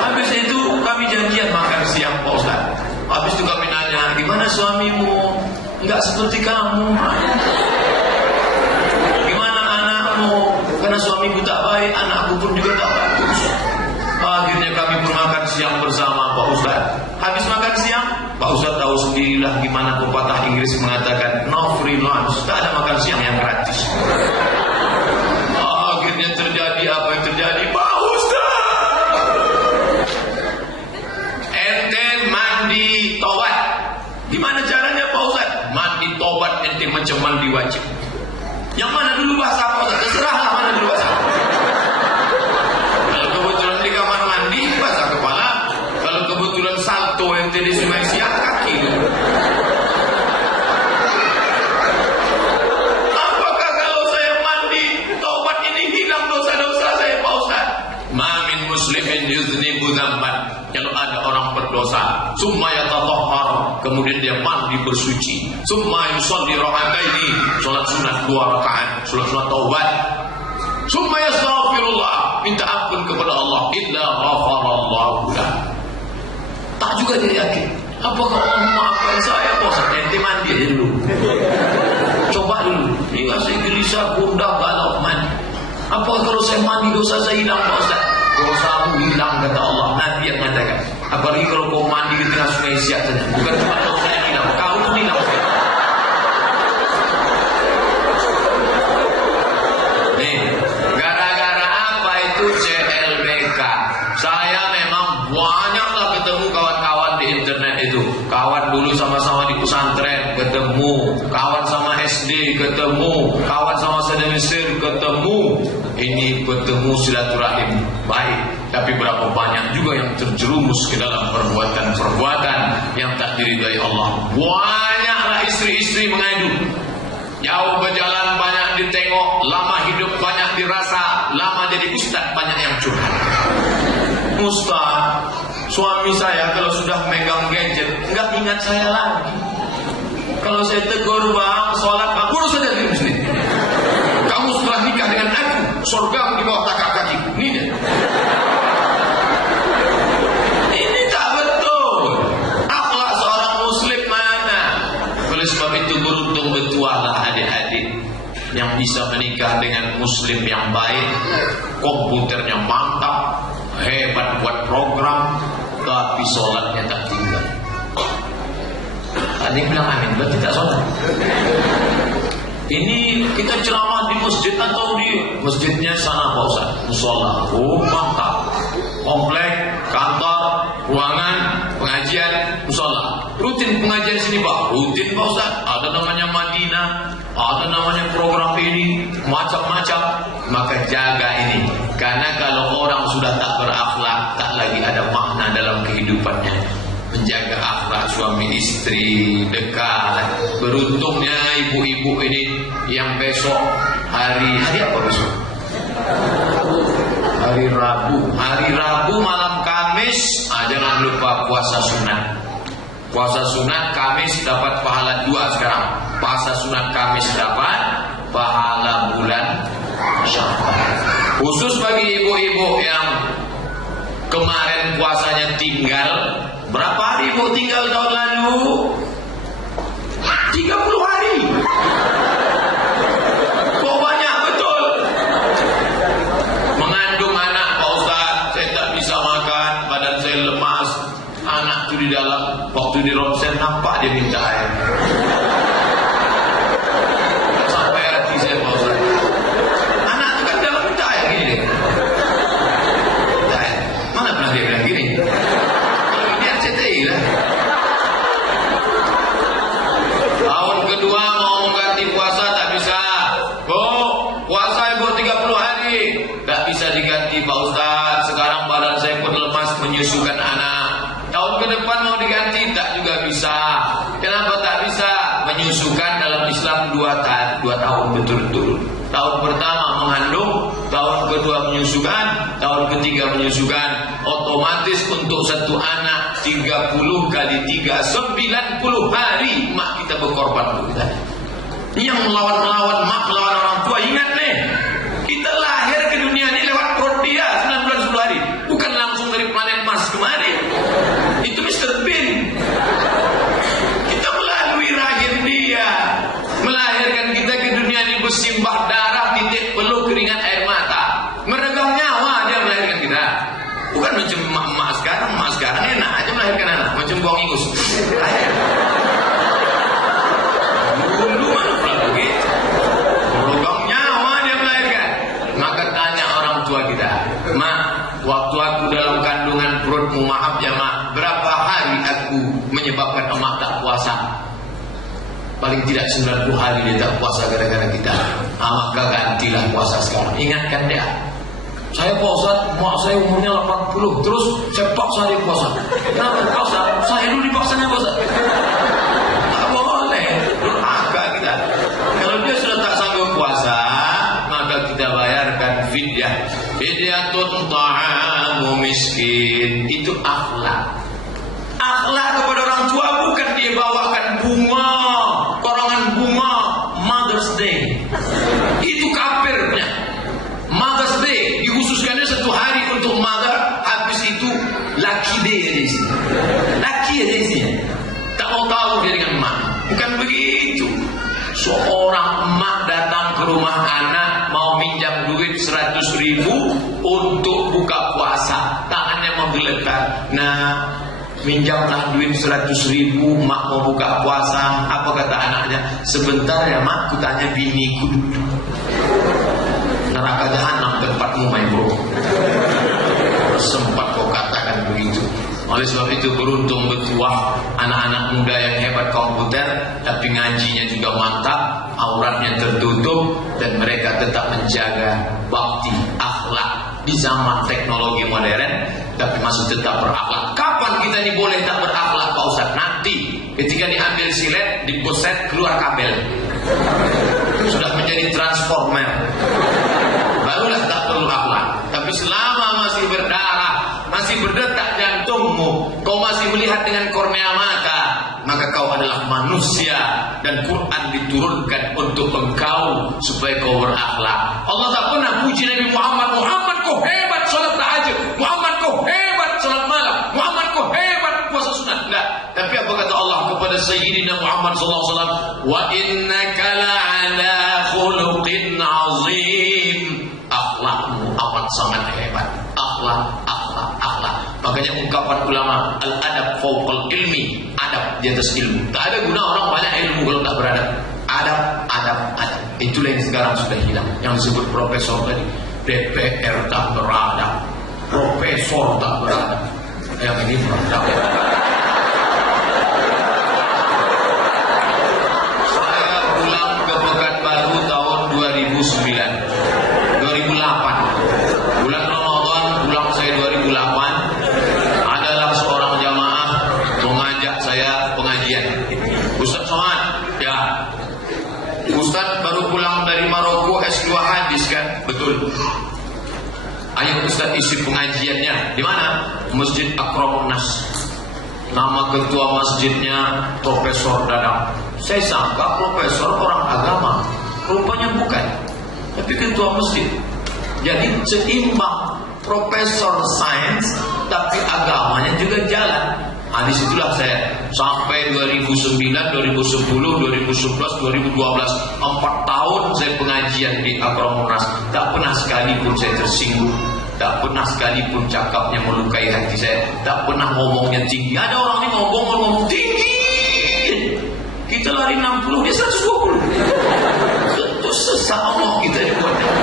Habis itu kami janjian makan siang Pak Ustaz. Habis itu kami nanya, gimana suamimu? Enggak seperti kamu. Karena suamiku tak baik, anakku pun juga tak bagus. Akhirnya kami pun makan siang bersama Pak Ustaz. Habis makan siang, Pak Ustaz tahu sendirilah gimana pepatah Inggris mengatakan no free lunch, tak ada makan siang yang gratis. Akhirnya terjadi apa yang terjadi, Pak Ustaz. Ente mandi tobat. Gimana caranya Pak Ustaz? Mandi tobat ente macam mandi wajib. Yang mana dulu bahasa Pak Ustaz? Terserahlah mana dulu bahasa. Kalau kebetulan di kamar mandi, bahasa kepala. Kalau kebetulan salto ente di Sungai Siak, kaki. Apakah kalau saya mandi, taubat ini hilang dosa-dosa saya Pak Ustaz? Mamin muslimin yuznibu dzamban. Kalau ada orang berdosa, summa yatatahhar, kemudian dia mandi bersuci, summa yusalli raka'ataini, salat sunat 2 rakaat, salat sunat taubat, summa yastaghfirullah, minta ampun kepada Allah, illa ghafarallahu lah. Tak juga dia yakin. Apakah Allah memaafkan saya? Pak Ustaz, ente mandi aja dulu. Coba dulu. Ini saya gelisah, gundah, galau mandi. Apakah kalau saya mandi dosa saya hilang Pak Ustaz? Dosamu hilang kata Allah. Nabi yang mengatakan. Apalagi kalau kau mandi di tengah Sungai Siak saja. Bukan cuma dosa yang hilang, kau pun hilang. Nih, gara-gara apa itu CLBK? Saya memang banyaklah ketemu kawan-kawan di internet itu. Kawan dulu sama-sama di pesantren ketemu, kawan sama SD ketemu, kawan sama Mesir ketemu. Ini bertemu silaturahim baik, tapi berapa banyak juga yang terjerumus ke dalam perbuatan-perbuatan yang tak diridai Allah. Banyaklah istri-istri mengadu. Jauh berjalan banyak ditengok, lama hidup banyak dirasa, lama jadi ustaz banyak yang curhat. Ustaz, suami saya kalau sudah megang gadget enggak ingat saya lagi. Kalau saya tegur bang, sholat bang, urus saja diri sendiri. Kamu setelah nikah dengan aku, surga di bawah tapak kaki. Ini dia. Ini tak betul. Akhlak seorang muslim mana? Oleh sebab itu beruntung bertualah adik-adik yang bisa menikah dengan muslim yang baik, komputernya mantap, hebat buat program, tapi sholatnya tak tinggal. Ada yang bilang amin, berarti tak sholat. Ini kita ceramah di masjid atau di masjidnya sana Pak Ustaz? Musola. Oh mantap. Komplek, kantor, ruangan, pengajian, musola. Rutin pengajian sini Pak? Rutin Pak Ustaz. Ada namanya Madinah, ada namanya program ini, macam-macam. Maka jaga ini. Karena kalau orang sudah tak berakhlak, tak lagi ada makna dalam kehidupannya. Menjaga akhlak suami istri dekat. Beruntungnya ibu-ibu ini yang besok hari apa besok? Hari Rabu malam Kamis, jangan lupa puasa sunat. Puasa sunat Kamis dapat pahala 2 sekarang. Puasa sunat Kamis dapat pahala bulan Syawal. Khusus bagi ibu-ibu yang kemarin puasanya tinggal. Berapa hari ibu tinggal tahun lalu? 30 hari. Kok banyak betul? Mengandung anak Pak Ustaz, saya tak bisa makan, badan saya lemas. Anak itu di dalam, waktu di ronsen nampak dia minta air. Sampai hati saya Pak Ustaz. Anak itu kan dalam minta air gini. Minta air. Mana pernah dia bilang gini? Tahun kedua mau mengganti puasa tak bisa. Puasa ibu 30 hari tak bisa diganti Pak Ustaz. Sekarang badan saya pun lemas menyusukan anak. Tahun ke depan mau diganti tak juga bisa. Kenapa tak bisa? Menyusukan dalam Islam 2 tahun betul-betul. Tahun pertama mengandung, tahun kedua menyusukan, tahun ketiga menyusukan. Otomatis untuk satu anak 30 kali 3 90 hari mak kita berkorban untuk kita. Yang melawan mak, melawan orang tua, ingat nih, kita lahir ke dunia ini lewat perut dia 9 bulan 10 hari, bukan langsung dari planet Mars kemarin. Itu Mr. Bean. Kita melalui rahim dia, melahirkan kita ke dunia ini bersimbah darah, titik peluk, keringat, air mata, meregang nyawa dia melahirkan kita. Bukan macam mak sekarang enak aja melahirkan anak, macam buang ingus. Dulu mana pernah begitu? Meregang nyawa dia melahirkan. Maka tanya orang tua kita, Mak, waktu aku dalam kandungan perutmu, maaf ya Mak, berapa hari aku menyebabkan emak tak puasa? Paling tidak 90 hari dia tak puasa gara-gara kita. Maka gantilah puasa sekarang. Ingatkan dia. Saya puasa, mak saya umurnya 80, terus saya paksa dia puasa. Kenapa paksa? Saya dulu dipaksanya puasa. Tak boleh, durhaka kita. Kalau dia sudah tak sanggup puasa, maka kita bayarkan fidyah. Fidyatun ta'amu miskin. Itu akhlak. Akhlak kepada orang tua bukan dia bawakan bunga, korongan bunga Mother's Day. Itu kafirnya. Mother's Day dikhususkannya 1 hari untuk mother, habis itu lucky day di sini. Lucky ada di sini. Tak mau tahu dia dengan emak. Bukan begitu. Seorang emak datang ke rumah anak mau minjam duit 100.000 untuk buka puasa. Tangannya menggeletar. Nah, minjamlah duit 100.000, mak mau buka puasa. Apa kata anaknya? Sebentar ya mak, ku tanya biniku dulu. Neraka jahanam tempatmu, my bro. Sempat kau katakan begitu. Oleh sebab itu beruntung bertuah anak-anak muda yang hebat komputer, tapi ngajinya juga mantap, auratnya tertutup, dan mereka tetap menjaga bakti akhlak di zaman teknologi modern, tapi masih tetap berakhlak. Kapan kita ini boleh tak berakhlak Pak Ustaz? Nanti ketika diambil silet, diposet, keluar kabel, sudah menjadi transformer, barulah tak perlu akhlak. Tapi selama masih berdarah, masih berdetak jantungmu, kau masih melihat dengan kornea mata, maka kau adalah manusia, dan Quran diturunkan untuk engkau supaya kau berakhlak. Allah tak pernah puji Nabi Muhammad, Muhammad kau hebat salat tahajud, Muhammad kau hebat salat malam, Muhammad kau hebat puasa sunat. Enggak. Tapi apa kata Allah kepada Sayyidina Muhammad sallallahu alaihi wasallam? Wa innaka la'ala khuluqin azim. Akhlakmu amat sangat hebat. Akhlak. Makanya ungkapan ulama, al-adab fawqal ilmi, adab di atas ilmu. Tak ada guna orang banyak ilmu kalau tak beradab. adab. Itulah yang sekarang sudah hilang. Yang disebut profesor tadi, DPR tak beradab, profesor tak beradab. Yang ini beradab. Saya pulang ke Pekanbaru tahun 2008. Bulan Ramadan pulang saya 2008. Adalah seorang jamaah mengajak saya pengajian. Ustaz Somad, ya. Ustaz baru pulang dari Maroko S2 hadis kan? Betul. Ayo Ustaz isi pengajiannya. Di mana? Masjid Akramun Nas. Nama ketua masjidnya Profesor Dadang. Saya sangka profesor orang agama. Rupanya bukan. Tapi ketua masjid. Jadi seimbang. Profesor sains tapi agamanya juga jalan. Nah, disitulah saya sampai 2009, 2010, 2011, 2012 4 tahun saya pengajian di Akramun Nas. Tak pernah sekalipun saya tersinggung. Tak pernah sekalipun cakapnya melukai hati saya. Tak pernah ngomongnya tinggi. Ada orang ini ngomong tinggi. Kita lari 60, dia 120. Itu sesak Allah kita dibuatnya.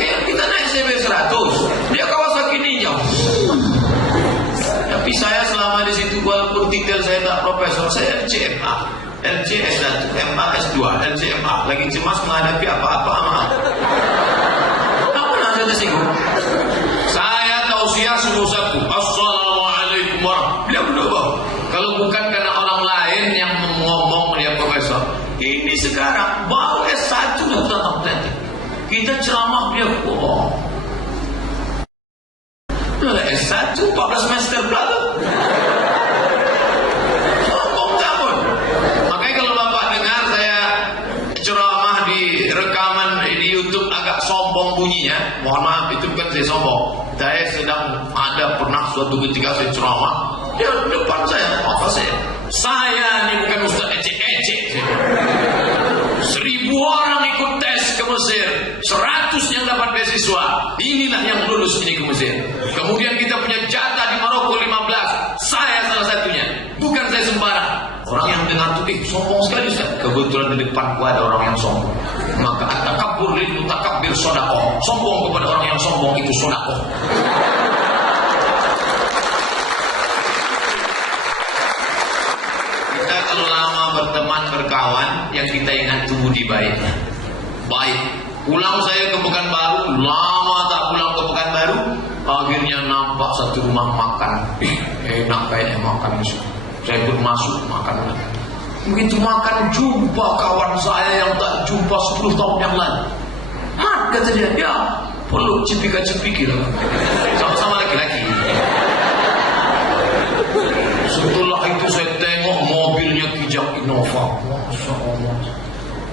Kita naik CB 100, dia Kawasaki Ninja. Tapi saya selama di situ walaupun titel saya tak profesor, saya LCMA, LCS1, MAS2, LCMA. Lagi cemas menghadapi apa-apa amal. Tak pernah saya tersinggung. Saya tausiah sebusatku. Assalamualaikum warahmatullahi. Beliau berdoa. Kalau bukan karena orang lain yang ngomong dia profesor, ini sekarang baru S1 sudah datang nanti. Kita ceramah dia, wow. S1 14 semester berapa? Sombong takut. Makanya kalau Bapak dengar saya ceramah di rekaman di YouTube agak sombong bunyinya, mohon maaf, itu bukan saya sombong. Saya sedang ada pernah suatu ketika saya ceramah, dia depan saya, apa saya ini bukan ustaz ecek-ecek. 1000 orang ikut tes ke Mesir, 100 yang dapat beasiswa. Inilah yang lulus ini ke Mesir. Kemudian kita punya jatah di Maroko 15. Saya salah satunya. Bukan saya sembarang. Orang yang dengar itu sombong sekali Ustaz. Kebetulan di depanku ada orang yang sombong. Maka at-takabbur lil mutakabbir shadaqah. Sombong kepada orang yang sombong itu sedekah. Kalau lama berteman berkawan, yang kita ingat itu budi baiknya. Baik. Pulang saya ke Pekanbaru, lama tak pulang ke Pekanbaru, akhirnya nampak satu rumah makan. Enak kayaknya makan itu. Saya pun masuk makan. Begitu makan jumpa kawan saya yang tak jumpa 10 tahun yang lalu. Mat kata dia, ya peluk cepika-cepiki lah. Sama-sama laki-laki. Setelah itu saya tengok mobilnya Kijang Innova. Masya Allah.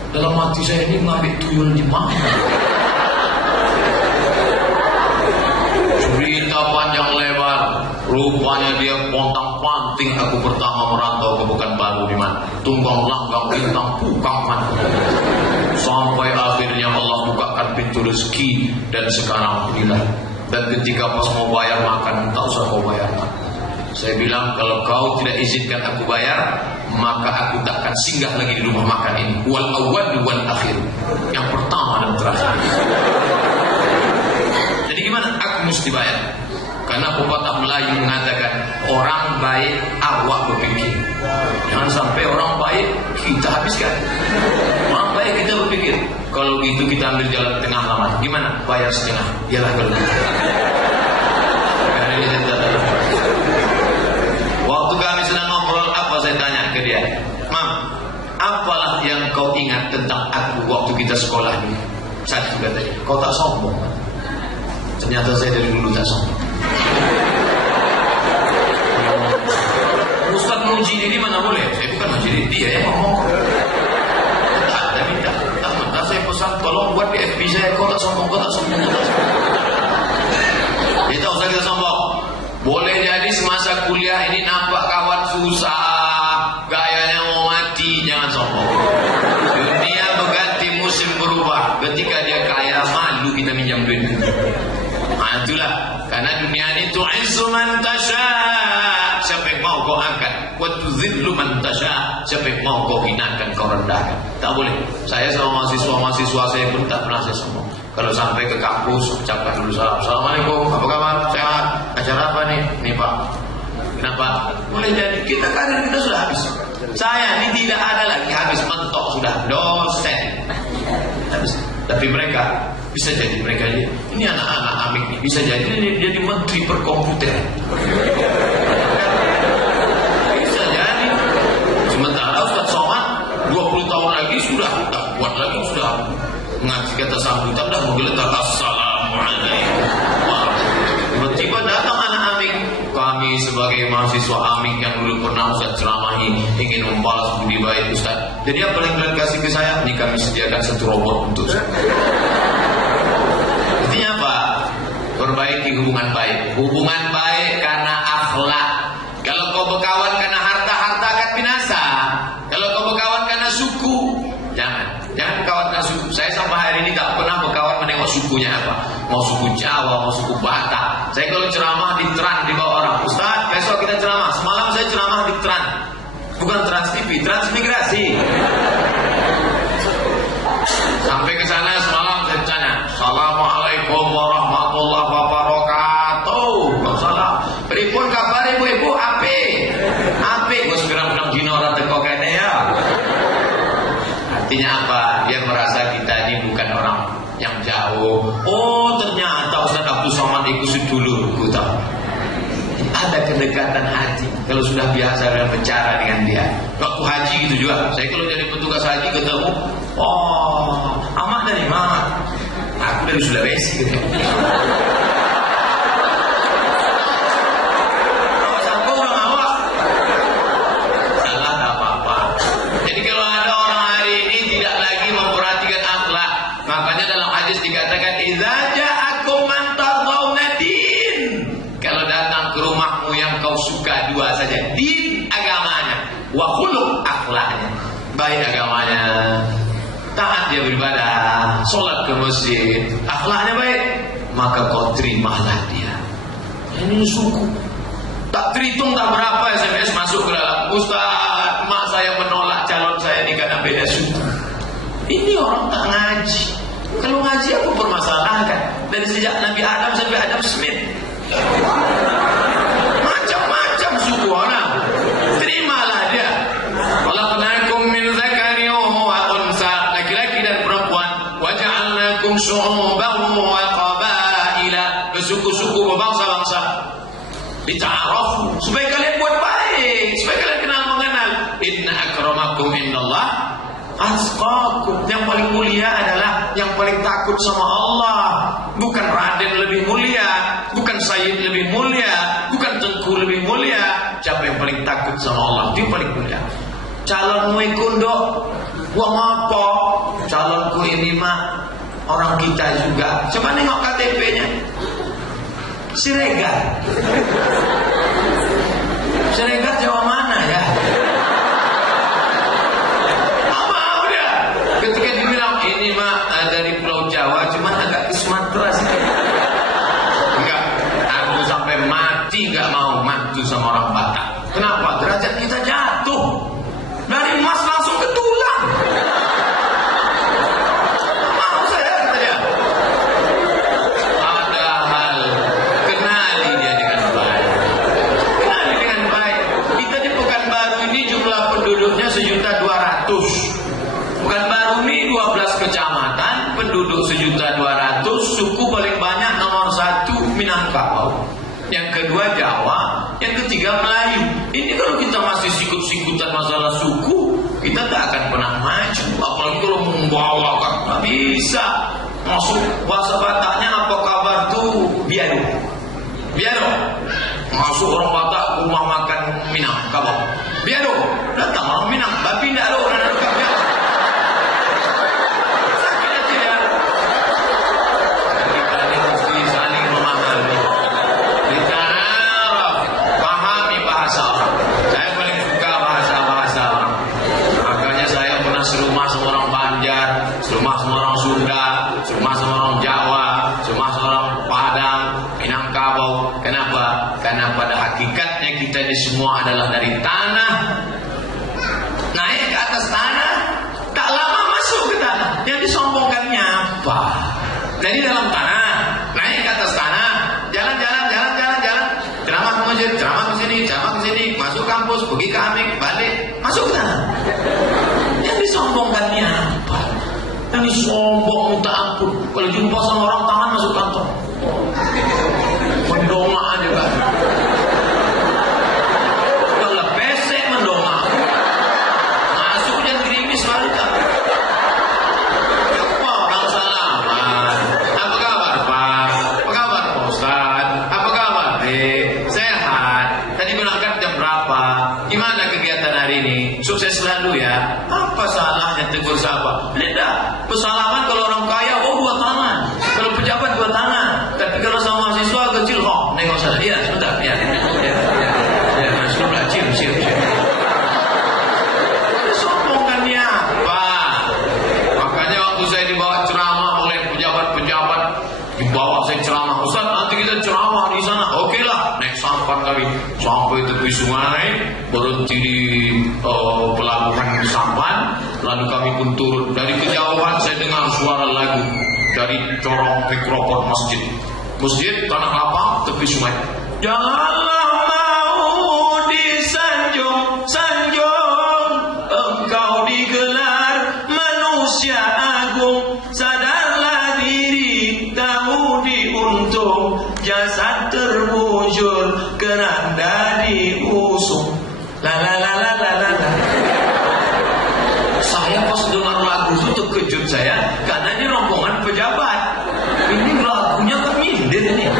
Dalam hati saya ini ngambil tuyul di mana? Cerita panjang lebar. Rupanya dia pontang-panting aku pertama merantau ke Pekanbaru di mana? Tunggang langgang bintang pukang mana? Sampai akhirnya Allah bukakan pintu rezeki dan sekarang inilah. Dan ketika pas mau bayar makan, tak usah mau bayar makan. Saya bilang kalau kau tidak izinkan aku bayar, maka aku tak akan singgah lagi di rumah makan ini. Wal awwal wal akhir. Yang pertama dan terakhir. Jadi gimana? Aku mesti bayar. Karena pepatah Melayu mengatakan orang baik awak berpikir. Jangan sampai orang baik kita habiskan. Orang baik kita berpikir. Kalau gitu kita ambil jalan tengah lama. Gimana? Bayar setengah. Yalah kalau gitu. Waktu kami sedang ngobrol, apa saya tanya ke dia, Mam, apalah yang kau ingat tentang aku waktu kita sekolah dulu? Satu katanya, kau tak sombong. Ternyata saya dari dulu tak sombong. Ustaz muji diri mana boleh? Saya bukan muji diri, dia yang ngomong. Tapi tak saya pesan, tolong buat di FB saya, kau tak sombong, kau tak sombong, kau tak sombong. Dia tak usah kita sombong. Boleh jadi semasa kuliah ini nampak kawan susah, gayanya mau mati, jangan sombong. Dunia berganti, musim berubah. Ketika dia kaya, malu kita minjam duit. Nah itulah, karena dunia ini tu'izzu man tasha, siapa yang mau kau angkat, wa tuzillu man tasha, siapa yang mau kau hinakan, kau rendahkan. Tak boleh. Saya sama mahasiswa saya pun tak pernah saya sombong. Kalau sampai ke kampus, ucapkan dulu salam. Assalamualaikum, apa kabar? Sehat? Acara apa nih? Nih Pak. Kenapa? Boleh jadi kita karir kita sudah habis. Saya ini tidak ada lagi, habis mentok sudah, dosen. Habis. Tapi mereka bisa jadi mereka ini anak-anak amik nih bisa jadi jadi menteri perkomputeran. Bisa jadi. Sementara Ustaz Somad 20 tahun lagi sudah tak kuat lagi, sudah mengaji kata sambutan dah menggeletar assalamualaikum. Tiba-tiba datang anak amik. Kami sebagai mahasiswa amik yang dulu pernah Ustaz ceramahi ingin membalas budi baik Ustaz. Jadi apa yang kalian kasih ke saya? Ini kami sediakan satu robot untuk saya. Artinya apa? Perbaiki hubungan baik. Hubungan baik karena akhlak. Kalau kau berkawan karena harta, harta akan binasa. Kalau kau berkawan karena suku, jangan berkawan karena suku. Saya sampai hari ini tak pernah berkawan menengok sukunya apa. Mau suku Jawa, mau suku Batak. Saya kalau ceramah di Trans dibawa orang, Ustaz besok kita ceramah. Semalam saya ceramah di Trans, bukan Trans TV, Transmigrasi. Sampai ke sana semalam saya tanya, Assalamualaikum warahmatullahi wabarakatuh. Waalaikumsalam. Pripun kabar ibu-ibu? Apik. Gue segera bilang dino ora teko kene ya. Artinya apa? Dia merasa kita ini bukan orang yang jauh. Oh ternyata Ustaz Abdul Somad ikut sedulurku tahu. Ada kedekatan hati. Kalau sudah biasa dengan bicara dengan dia. Waktu haji gitu juga. Saya kalau jadi petugas haji ketemu, oh Ahmad dari mana? Aku dari Sulawesi gitu. Salah tak apa-apa. Jadi kalau ada orang hari ini tidak lagi memperhatikan akhlak, makanya dalam hadis dikatakan idza ja'akum man tardawna din. Kalau datang ke rumahmu yang kau suka dua saja, din agamanya, wa khuluq akhlaknya. Baik agamanya, taat dia beribadah, sholat ke masjid, akhlaknya baik, maka kau terimalah dia. Ini suku. Tak terhitung tak berapa SMS masuk ke dalam, Ustaz, mak saya menolak calon saya ini karena beda suku. Ini orang tak ngaji. Kalau ngaji aku permasalahkan. Dari sejak Nabi Adam sampai Adam Smith, macam-macam suku orang. Terimalah dia. Khalaqnakum min dzakarin wa unsa, laki-laki dan perempuan. Wa ja'alnakum syu'uban wa qabaila, bersuku-suku, berbangsa-bangsa. Lita'arafu, supaya kalian buat baik, supaya kalian kenal mengenal. Inna akramakum indallah atqakum. Yang paling mulia adalah yang paling takut sama Allah. Bukan Raden lebih mulia, bukan Sayyid lebih mulia, bukan Tengku lebih mulia. Siapa yang paling takut sama Allah, dia paling mulia. Calonmu ikundok, gua ngapa? Calonku ini mah orang kita juga. Coba nengok KTP-nya. Siregar. Siregar Jawa mana ya? Apa udah? Ketika dibilang ini mah dari Pulau Jawa, cuman agak ke Sumatera sih. Enggak, aku sampai mati enggak mau mantu sama orang Batak. Kenapa? Derajat kita jatuh. Dari emas langsung ke tulang. Mau saya kata dia. Ada hal, kenali dia dengan baik. Kenali dengan baik. Kita di Pekanbaru ini jumlah penduduknya 1.200.000. Pekanbaru ini 12 kecamatan, penduduk 1.200.000. Suku paling banyak nomor 1 Minangkabau. Yang kedua Jawa, yang ketiga Melayu. Ini kalau kita masih sikut-sikutan masalah suku, kita tak akan pernah maju. Apalagi kalau membawa kan, tak bisa. Masuk bahasa Bataknya apa kabar tuh? Biado. Biado. Masuk orang Batak rumah makan Minangkabau. Biado. Datang orang Minang, tapi tidak ada orang dekat dia. Sakit tidak. Kita ini mesti saling memahami. Kita pahami bahasa orang. Saya paling suka bahasa-bahasa orang. Makanya saya pernah serumah sama orang Banjar, serumah sama orang Sunda, serumah sama orang Jawa, serumah sama orang Padang, ini semua adalah dari tanah. Naik ke atas tanah, tak lama masuk ke tanah. Yang disombongkannya apa? Dari dalam tanah, naik ke atas tanah, jalan-jalan, ceramah ke masjid, ceramah ke sini, masuk kampus, pergi ke Amik, balik, masuk ke tanah. Yang disombongkannya apa? Yang disombong minta ampun. Kalau jumpa sama orang, tangan masuk kantor. Mendongak aja kan. Kalau pesek mendongak. Masuk dan gerimis balik kan. Apa orang salaman? Apa kabar Pak? Apa kabar Pak Ustaz? Apa kabar Dek? Sehat? Tadi berangkat jam berapa? Gimana kegiatan hari ini? Sukses selalu ya. Apa salahnya tegur sapa? Tidak. Pesalaman kalau orang kaya, dua tangan. Kalau pejabat 2 tangan. Tapi kalau sama mahasiswa kecil, nengok sana. Iya, sebentar. Ya. Sebentar, cium. Sombongkannya apa? Makanya waktu saya dibawa ceramah oleh pejabat-pejabat, dibawa saya ceramah, Ustaz, nanti kita ceramah di sana. Oke lah, naik sampan kami sampai tepi sungai, berhenti di pelabuhan sampan, lalu kami pun turun. Dari kejauhan saya dengar suara lagu dari corong mikrofon masjid tanah lapang tepi sungai. Janganlah mau disanjung engkau digelar manusia agung, sadarlah diri tahu diuntung, jasad terbujur keranda diusung. La. Saya pas dengar lagu itu terkejut saya, karena ini rombongan pejabat. Ini lagunya kemindir ini.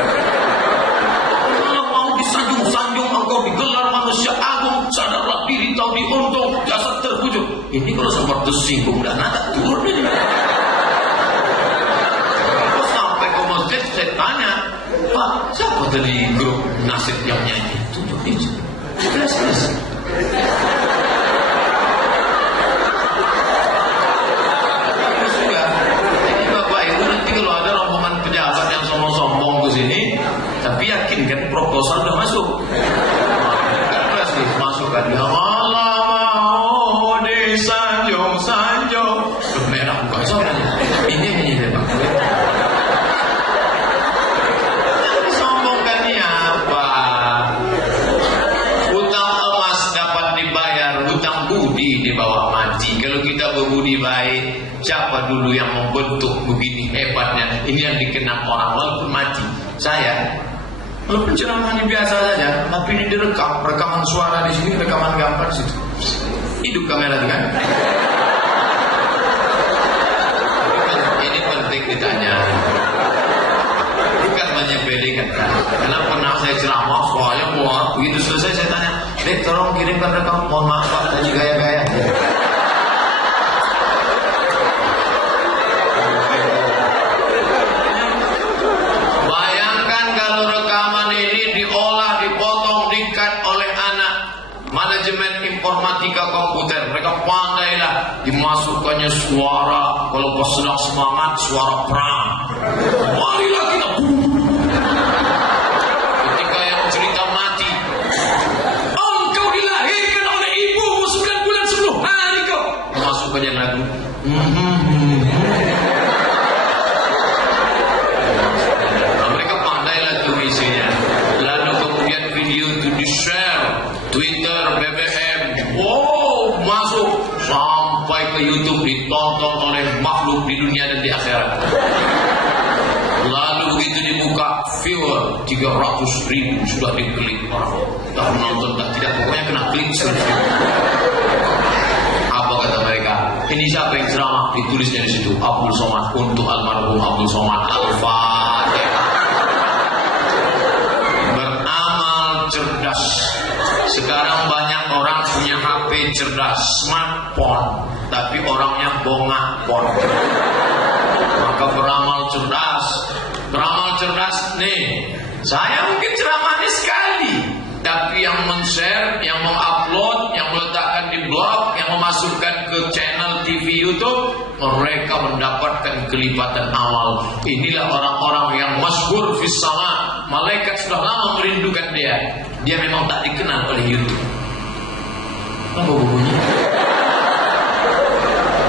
Kalau mau disanjung engkau digelar manusia agung, sadarlah diri tahu diuntung, jasad terbujur. Ini kalau sempat tersinggung dan agak turun ini. Terus sampai ke masjid saya tanya, Pak, siapa tadi grup nasib yang nyanyi? Tunjukin. Jelas. Tapi yakin kan proposal udah masuk. Kan masukkan. Ya Allah mau disanjung. Merah bukan soalnya. Ini Pak. Yang disombongkannya apa? Hutang emas dapat dibayar, hutang budi dibawa mati. Kalau kita berbudi baik, siapa dulu yang membentuk begini hebatnya? Ini yang dikenang orang walaupun mati. Saya walaupun ceramahnya biasa saja, tapi ini direkam, rekaman suara di sini, rekaman gambar di situ. Hidup kamera kan? Ini penting ditanya. Bukan menyepelekan kan? Karena pernah saya ceramah, soalnya begitu selesai saya tanya, Dek, tolong kirimkan rekam. Mohon maaf Pak, tadi gaya-gaya. Informatika komputer, mereka pandailah dimasukkannya suara. Kalau pas sedang semangat, suara perang. Marilah kita. Ketika yang cerita mati, engkau dilahirkan oleh ibumu 9 bulan 10 hari kau. Masukkannya lagu. Mereka pandailah tuh isinya. Lalu kemudian video itu di-share, Twitter, BBM. Masuk sampai ke YouTube, ditonton oleh makhluk di dunia dan di akhirat. Lalu begitu dibuka, viewer 300.000 sudah diklik orang. Dah menonton, tidak pokoknya kena klik saja. Apa kata mereka? Ini siapa yang ceramah? Ditulisnya di situ, Abdul Somad, untuk almarhum Abdul Somad. Al-Fatihah. Beramal cerdas. Sekarang banyak orang punya HP cerdas, smartphone, tapi orangnya bongakpon. Maka beramal cerdas nih. Saya mungkin ceramahnya sekali, tapi yang men-share, yang mengupload, yang meletakkan di blog, yang memasukkan ke channel TV YouTube, mereka mendapatkan kelipatan amal. Inilah orang-orang yang masyhur fis sama. malaikat sudah lama merindukan dia. Dia memang tak dikenal oleh YouTube. Apa bunyi?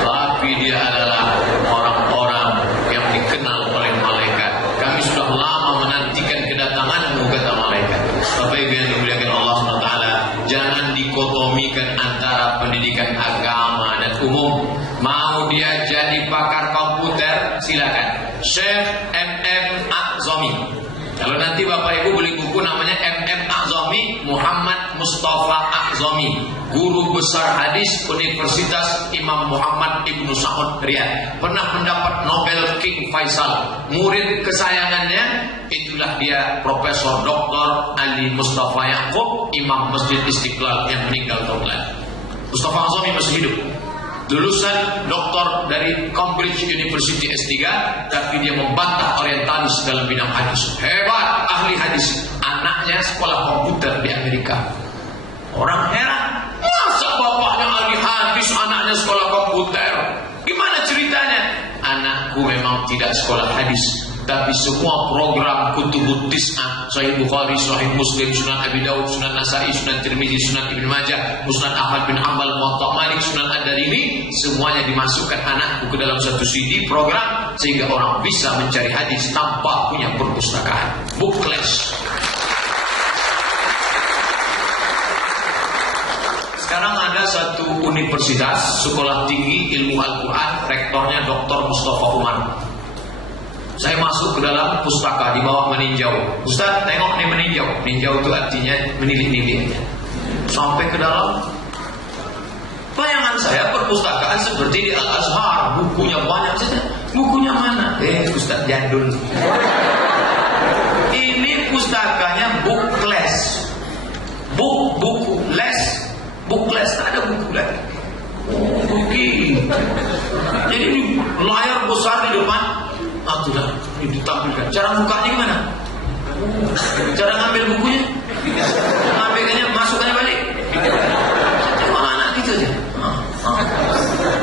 Tapi dia adalah orang-orang yang dikenal oleh malaikat. Kami sudah lama menantikan kedatanganmu, kata malaikat. Bapak Ibu yang dimuliakan Allah SWT, jangan dikotomikan antara pendidikan agama dan umum. Mau dia jadi pakar komputer, silakan. Syekh MM A'zami. Kalau nanti Bapak Ibu beli buku namanya MM A'zami, Muhammad Mustafa A'zami, guru besar hadis Universitas Imam Muhammad Ibnu Saud Riyadh, pernah mendapat Nobel King Faisal. Murid kesayangannya itulah dia Profesor Dr. Ali Mustafa Yaakob, Imam Masjid Istiqlal yang meninggal tahun lalu. Mustafa A'zami masih hidup. Lulusan doktor dari Cambridge University S3, tapi dia membantah orientalis dalam bidang hadis. Hebat, ahli hadis. Anaknya sekolah komputer di Amerika. Orang heran, masa bapaknya ahli hadis, anaknya sekolah komputer? Gimana ceritanya? Anakku memang tidak sekolah hadis, tapi semua program kutubut tis'ah, Sahih Bukhari, Sahih Muslim, Sunan Abi Daud, Sunan Nasai, Sunan Tirmizi, Sunan Ibn Majah, Musnad Ahmad bin Hanbal, Muwatta Malik, Sunan Ad-Darimi, semuanya dimasukkan anakku ke dalam satu CD program, sehingga orang bisa mencari hadis tanpa punya perpustakaan. Bookless. Sekarang ada satu universitas, sekolah tinggi ilmu Al-Quran, rektornya Dr. Mustafa Umar. Saya masuk ke dalam pustaka di bawah meninjau. Ustaz, tengok nih meninjau. Meninjau itu artinya menilik-nilik. Sampai ke dalam, bayangan saya perpustakaan seperti di Al-Azhar, bukunya banyak saja. Bukunya mana? Ustaz jadul. Ini pustakanya bookless. Buku les. Bookless, tak ada buku lagi. Begini. Jadi ini layar besar di depan. Sudah ditampilkan. Cara bukanya gimana? Cara ngambil bukunya? Ngambilnya, masukkannya balik. Malah anak gitu aja.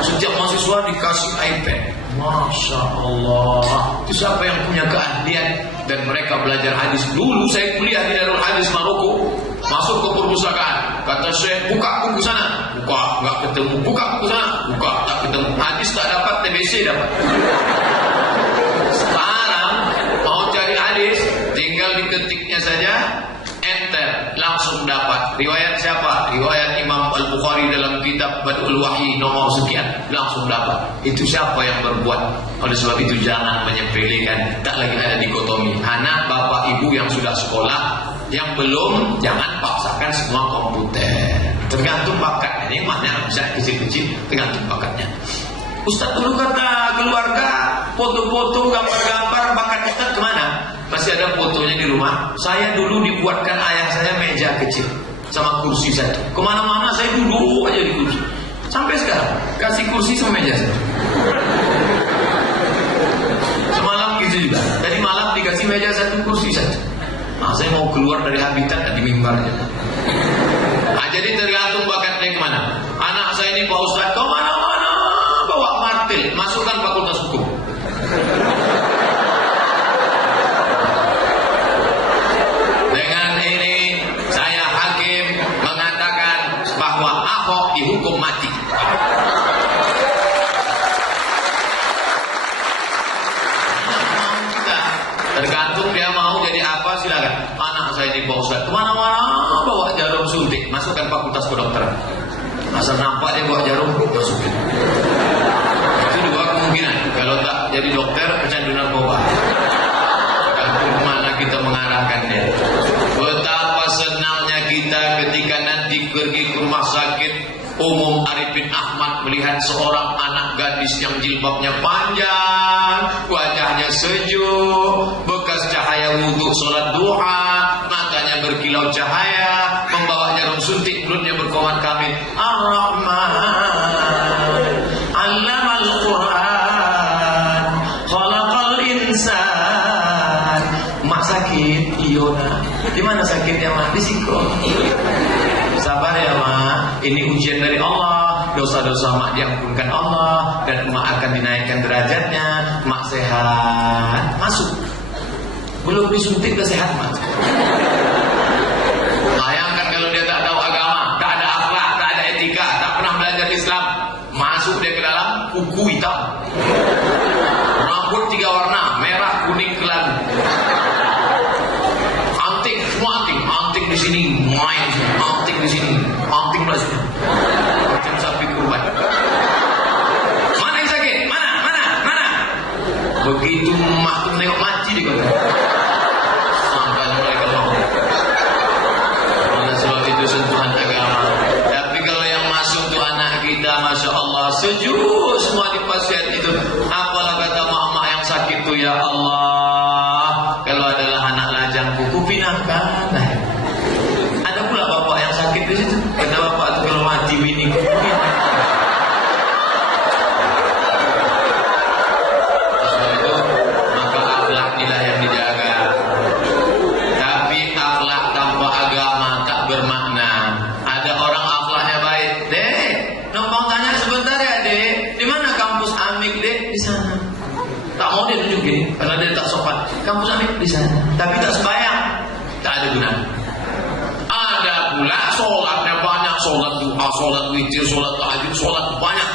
Setiap mahasiswa dikasih iPad. Masya Allah. Itu siapa yang punya keahlian? Dan mereka belajar hadis. Dulu saya kuliah di Darul Hadis Maroko. Masuk ke perpustakaan. Kata saya, buka buku sana. Buka, nggak ketemu. Buka buku sana. Buka, tak ketemu. Hadis tak dapat, TBC dapat. Sekarang mau cari hadis, tinggal diketiknya saja, enter, langsung dapat. Riwayat siapa? Riwayat Imam Al-Bukhari dalam kitab Badul Wahyi nomor sekian, langsung dapat. Itu siapa yang berbuat? Oleh sebab itu jangan menyepelekan. Tak lagi ada dikotomi. Anak bapak ibu yang sudah sekolah, yang belum, jangan paksakan semua komputer. Tergantung bakatnya. Ini maknanya bisa kecil-kecil, tergantung bakatnya. Ustaz dulu kata keluarga, foto-foto, gambar-gambar, bakat Ustaz kemana? Masih ada fotonya di rumah. Saya dulu dibuatkan ayah saya meja kecil sama kursi satu. Kemana-mana saya duduk aja di kursi. Sampai sekarang kasih kursi sama meja satu. Semalam gitu juga. Tadi malam dikasih meja satu, kursi satu. Nah, saya mau keluar dari habitat di mimbarnya. Nah, jadi tergantung bakatnya kemana. Anak saya ini Pak Ustaz, kemana-mana bawa martil, masukkan fakultas hukum. Dengan ini saya hakim mengatakan bahwa Ahok dihukum mati. Tergantung dia mau jadi apa, silakan. Anak saya di Pak Ustaz, kemana-mana bawa jarum suntik, masukkan fakultas kedokteran. Asal nampak dia bawa jarum, masukin. Itu dua kemungkinan. Kalau tak jadi dokter, pecandu narkoba. Tergantung kemana kita mengarahkan dia. Betapa senangnya kita ketika nanti pergi ke rumah sakit umum Arifin Ahmad melihat seorang anak gadis yang jilbabnya panjang, wajahnya sejuk, bekas cahaya wudhu sholat duha, matanya berkilau cahaya, membawa jarum suntik, mulutnya berkomat kamit. Ar-Rahman, Allamal Quran, Khalaqal Insan. Mak sakit, Iona. Di mana sakitnya mak? Di siku. Sabar ya mak, ini ujian dari Allah. Dosa-dosa mak diampunkan Allah, dan mak akan dinaikkan derajatnya. Mak sehat, masuk. belum disuntik udah sehat mah. Bayangkan kalau dia tak tahu agama, tak ada akhlak, tak ada etika, tak pernah belajar Islam, masuk dia ke dalam kuku hitam, rambut 3 warna, merah, kuning, kelabu, anting, semua anting di sini, main, anting di sini, anting belah sini, macam sapi kurban. Mana yang sakit? Mana? Begitu mak tengok mati dia kata. Sampai mereka mau. Oleh sebab itu sentuhan agama. Tapi kalau yang masuk tu anak kita, masya Allah, sejuk semua di pasien itu. Apalah kata mak-mak yang sakit tu, ya Allah, kalau adalah anak lajang kuku pinahkan. Ada pula bapak yang sakit di situ. Kata bapak tu kalau mati bini kuku pinahkan. Karena dia tak sopan. Kampus Amik di sana, tapi tak sembahyang, tak ada guna. Ada pula solatnya banyak, solat duha, solat witir, solat tahajud, solat banyak.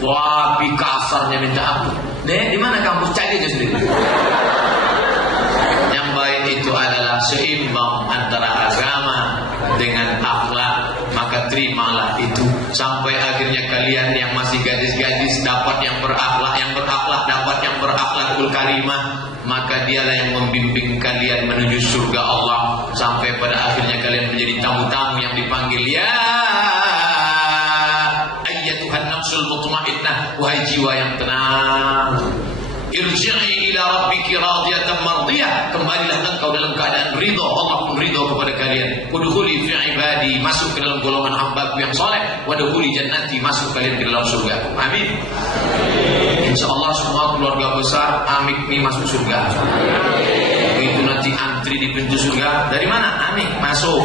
Wah, kasarnya minta ampun. Dek, di mana kampus? Cari aja sendiri. Yang baik itu adalah seimbang antara agama dengan akhlak. Maka terimalah itu sampai akhirnya kalian yang masih gadis-gadis dapat yang berakhlak, dapat yang berakhlakul karimah. Maka dialah yang membimbing kalian menuju surga Allah, sampai pada akhirnya kalian menjadi tamu-tamu yang dipanggil, ya ayyatuhan nafsul mutmainnah, wahai jiwa yang tenang, irji'i ila rabbiki radiyatan mardiyah, kembalilah engkau dalam keadaan ridha. Allah pun ridha kepada kalian. Udkhuli fi ibadi, masuk ke dalam golongan hamba-Ku yang saleh. Wadkhuli jannati, masuk kalian ke dalam surga. Amin. Insyaallah semua keluarga besar Amik ini masuk surga. Begitu nanti antri di pintu surga, dari mana? Amik, masuk.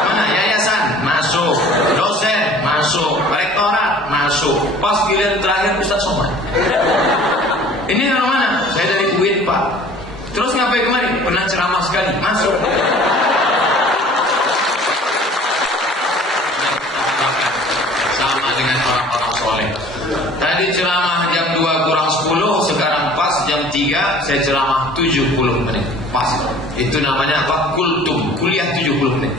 Mana? Yayasan, masuk. Dosen, masuk. Rektorat, masuk. Pas giliran terakhir Ustaz Somad. Ini dari mana? Saya dari UIN, Pak. Terus ngapain kemarin? Pernah ceramah sekali. Masuk. Sama dengan orang-orang soleh. Tadi ceramah jam 2 kurang 10, sekarang pas jam 3 saya ceramah 70 menit. Pas. Itu namanya apa? Kultum, kuliah 70 menit.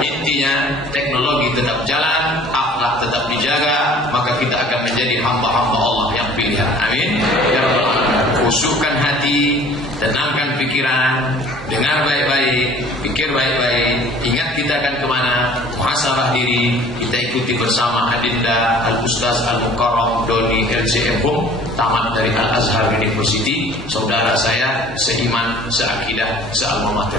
Intinya teknologi tetap jalan, akhlak tetap dijaga, maka kita akan menjadi hamba-hamba Allah yang pilihan. Amin. Ya Rabbal Alamin. Khusyukkan hati, tenangkan pikiran, dengar baik-baik, pikir baik-baik. Ingat kita akan kemana? Muhasabah diri. Kita ikuti bersama Adinda Al-Ustaz Al-Mukarram Doni LCM Hum, tamat dari Al-Azhar University. Saudara saya seiman, seakidah, sealma mater.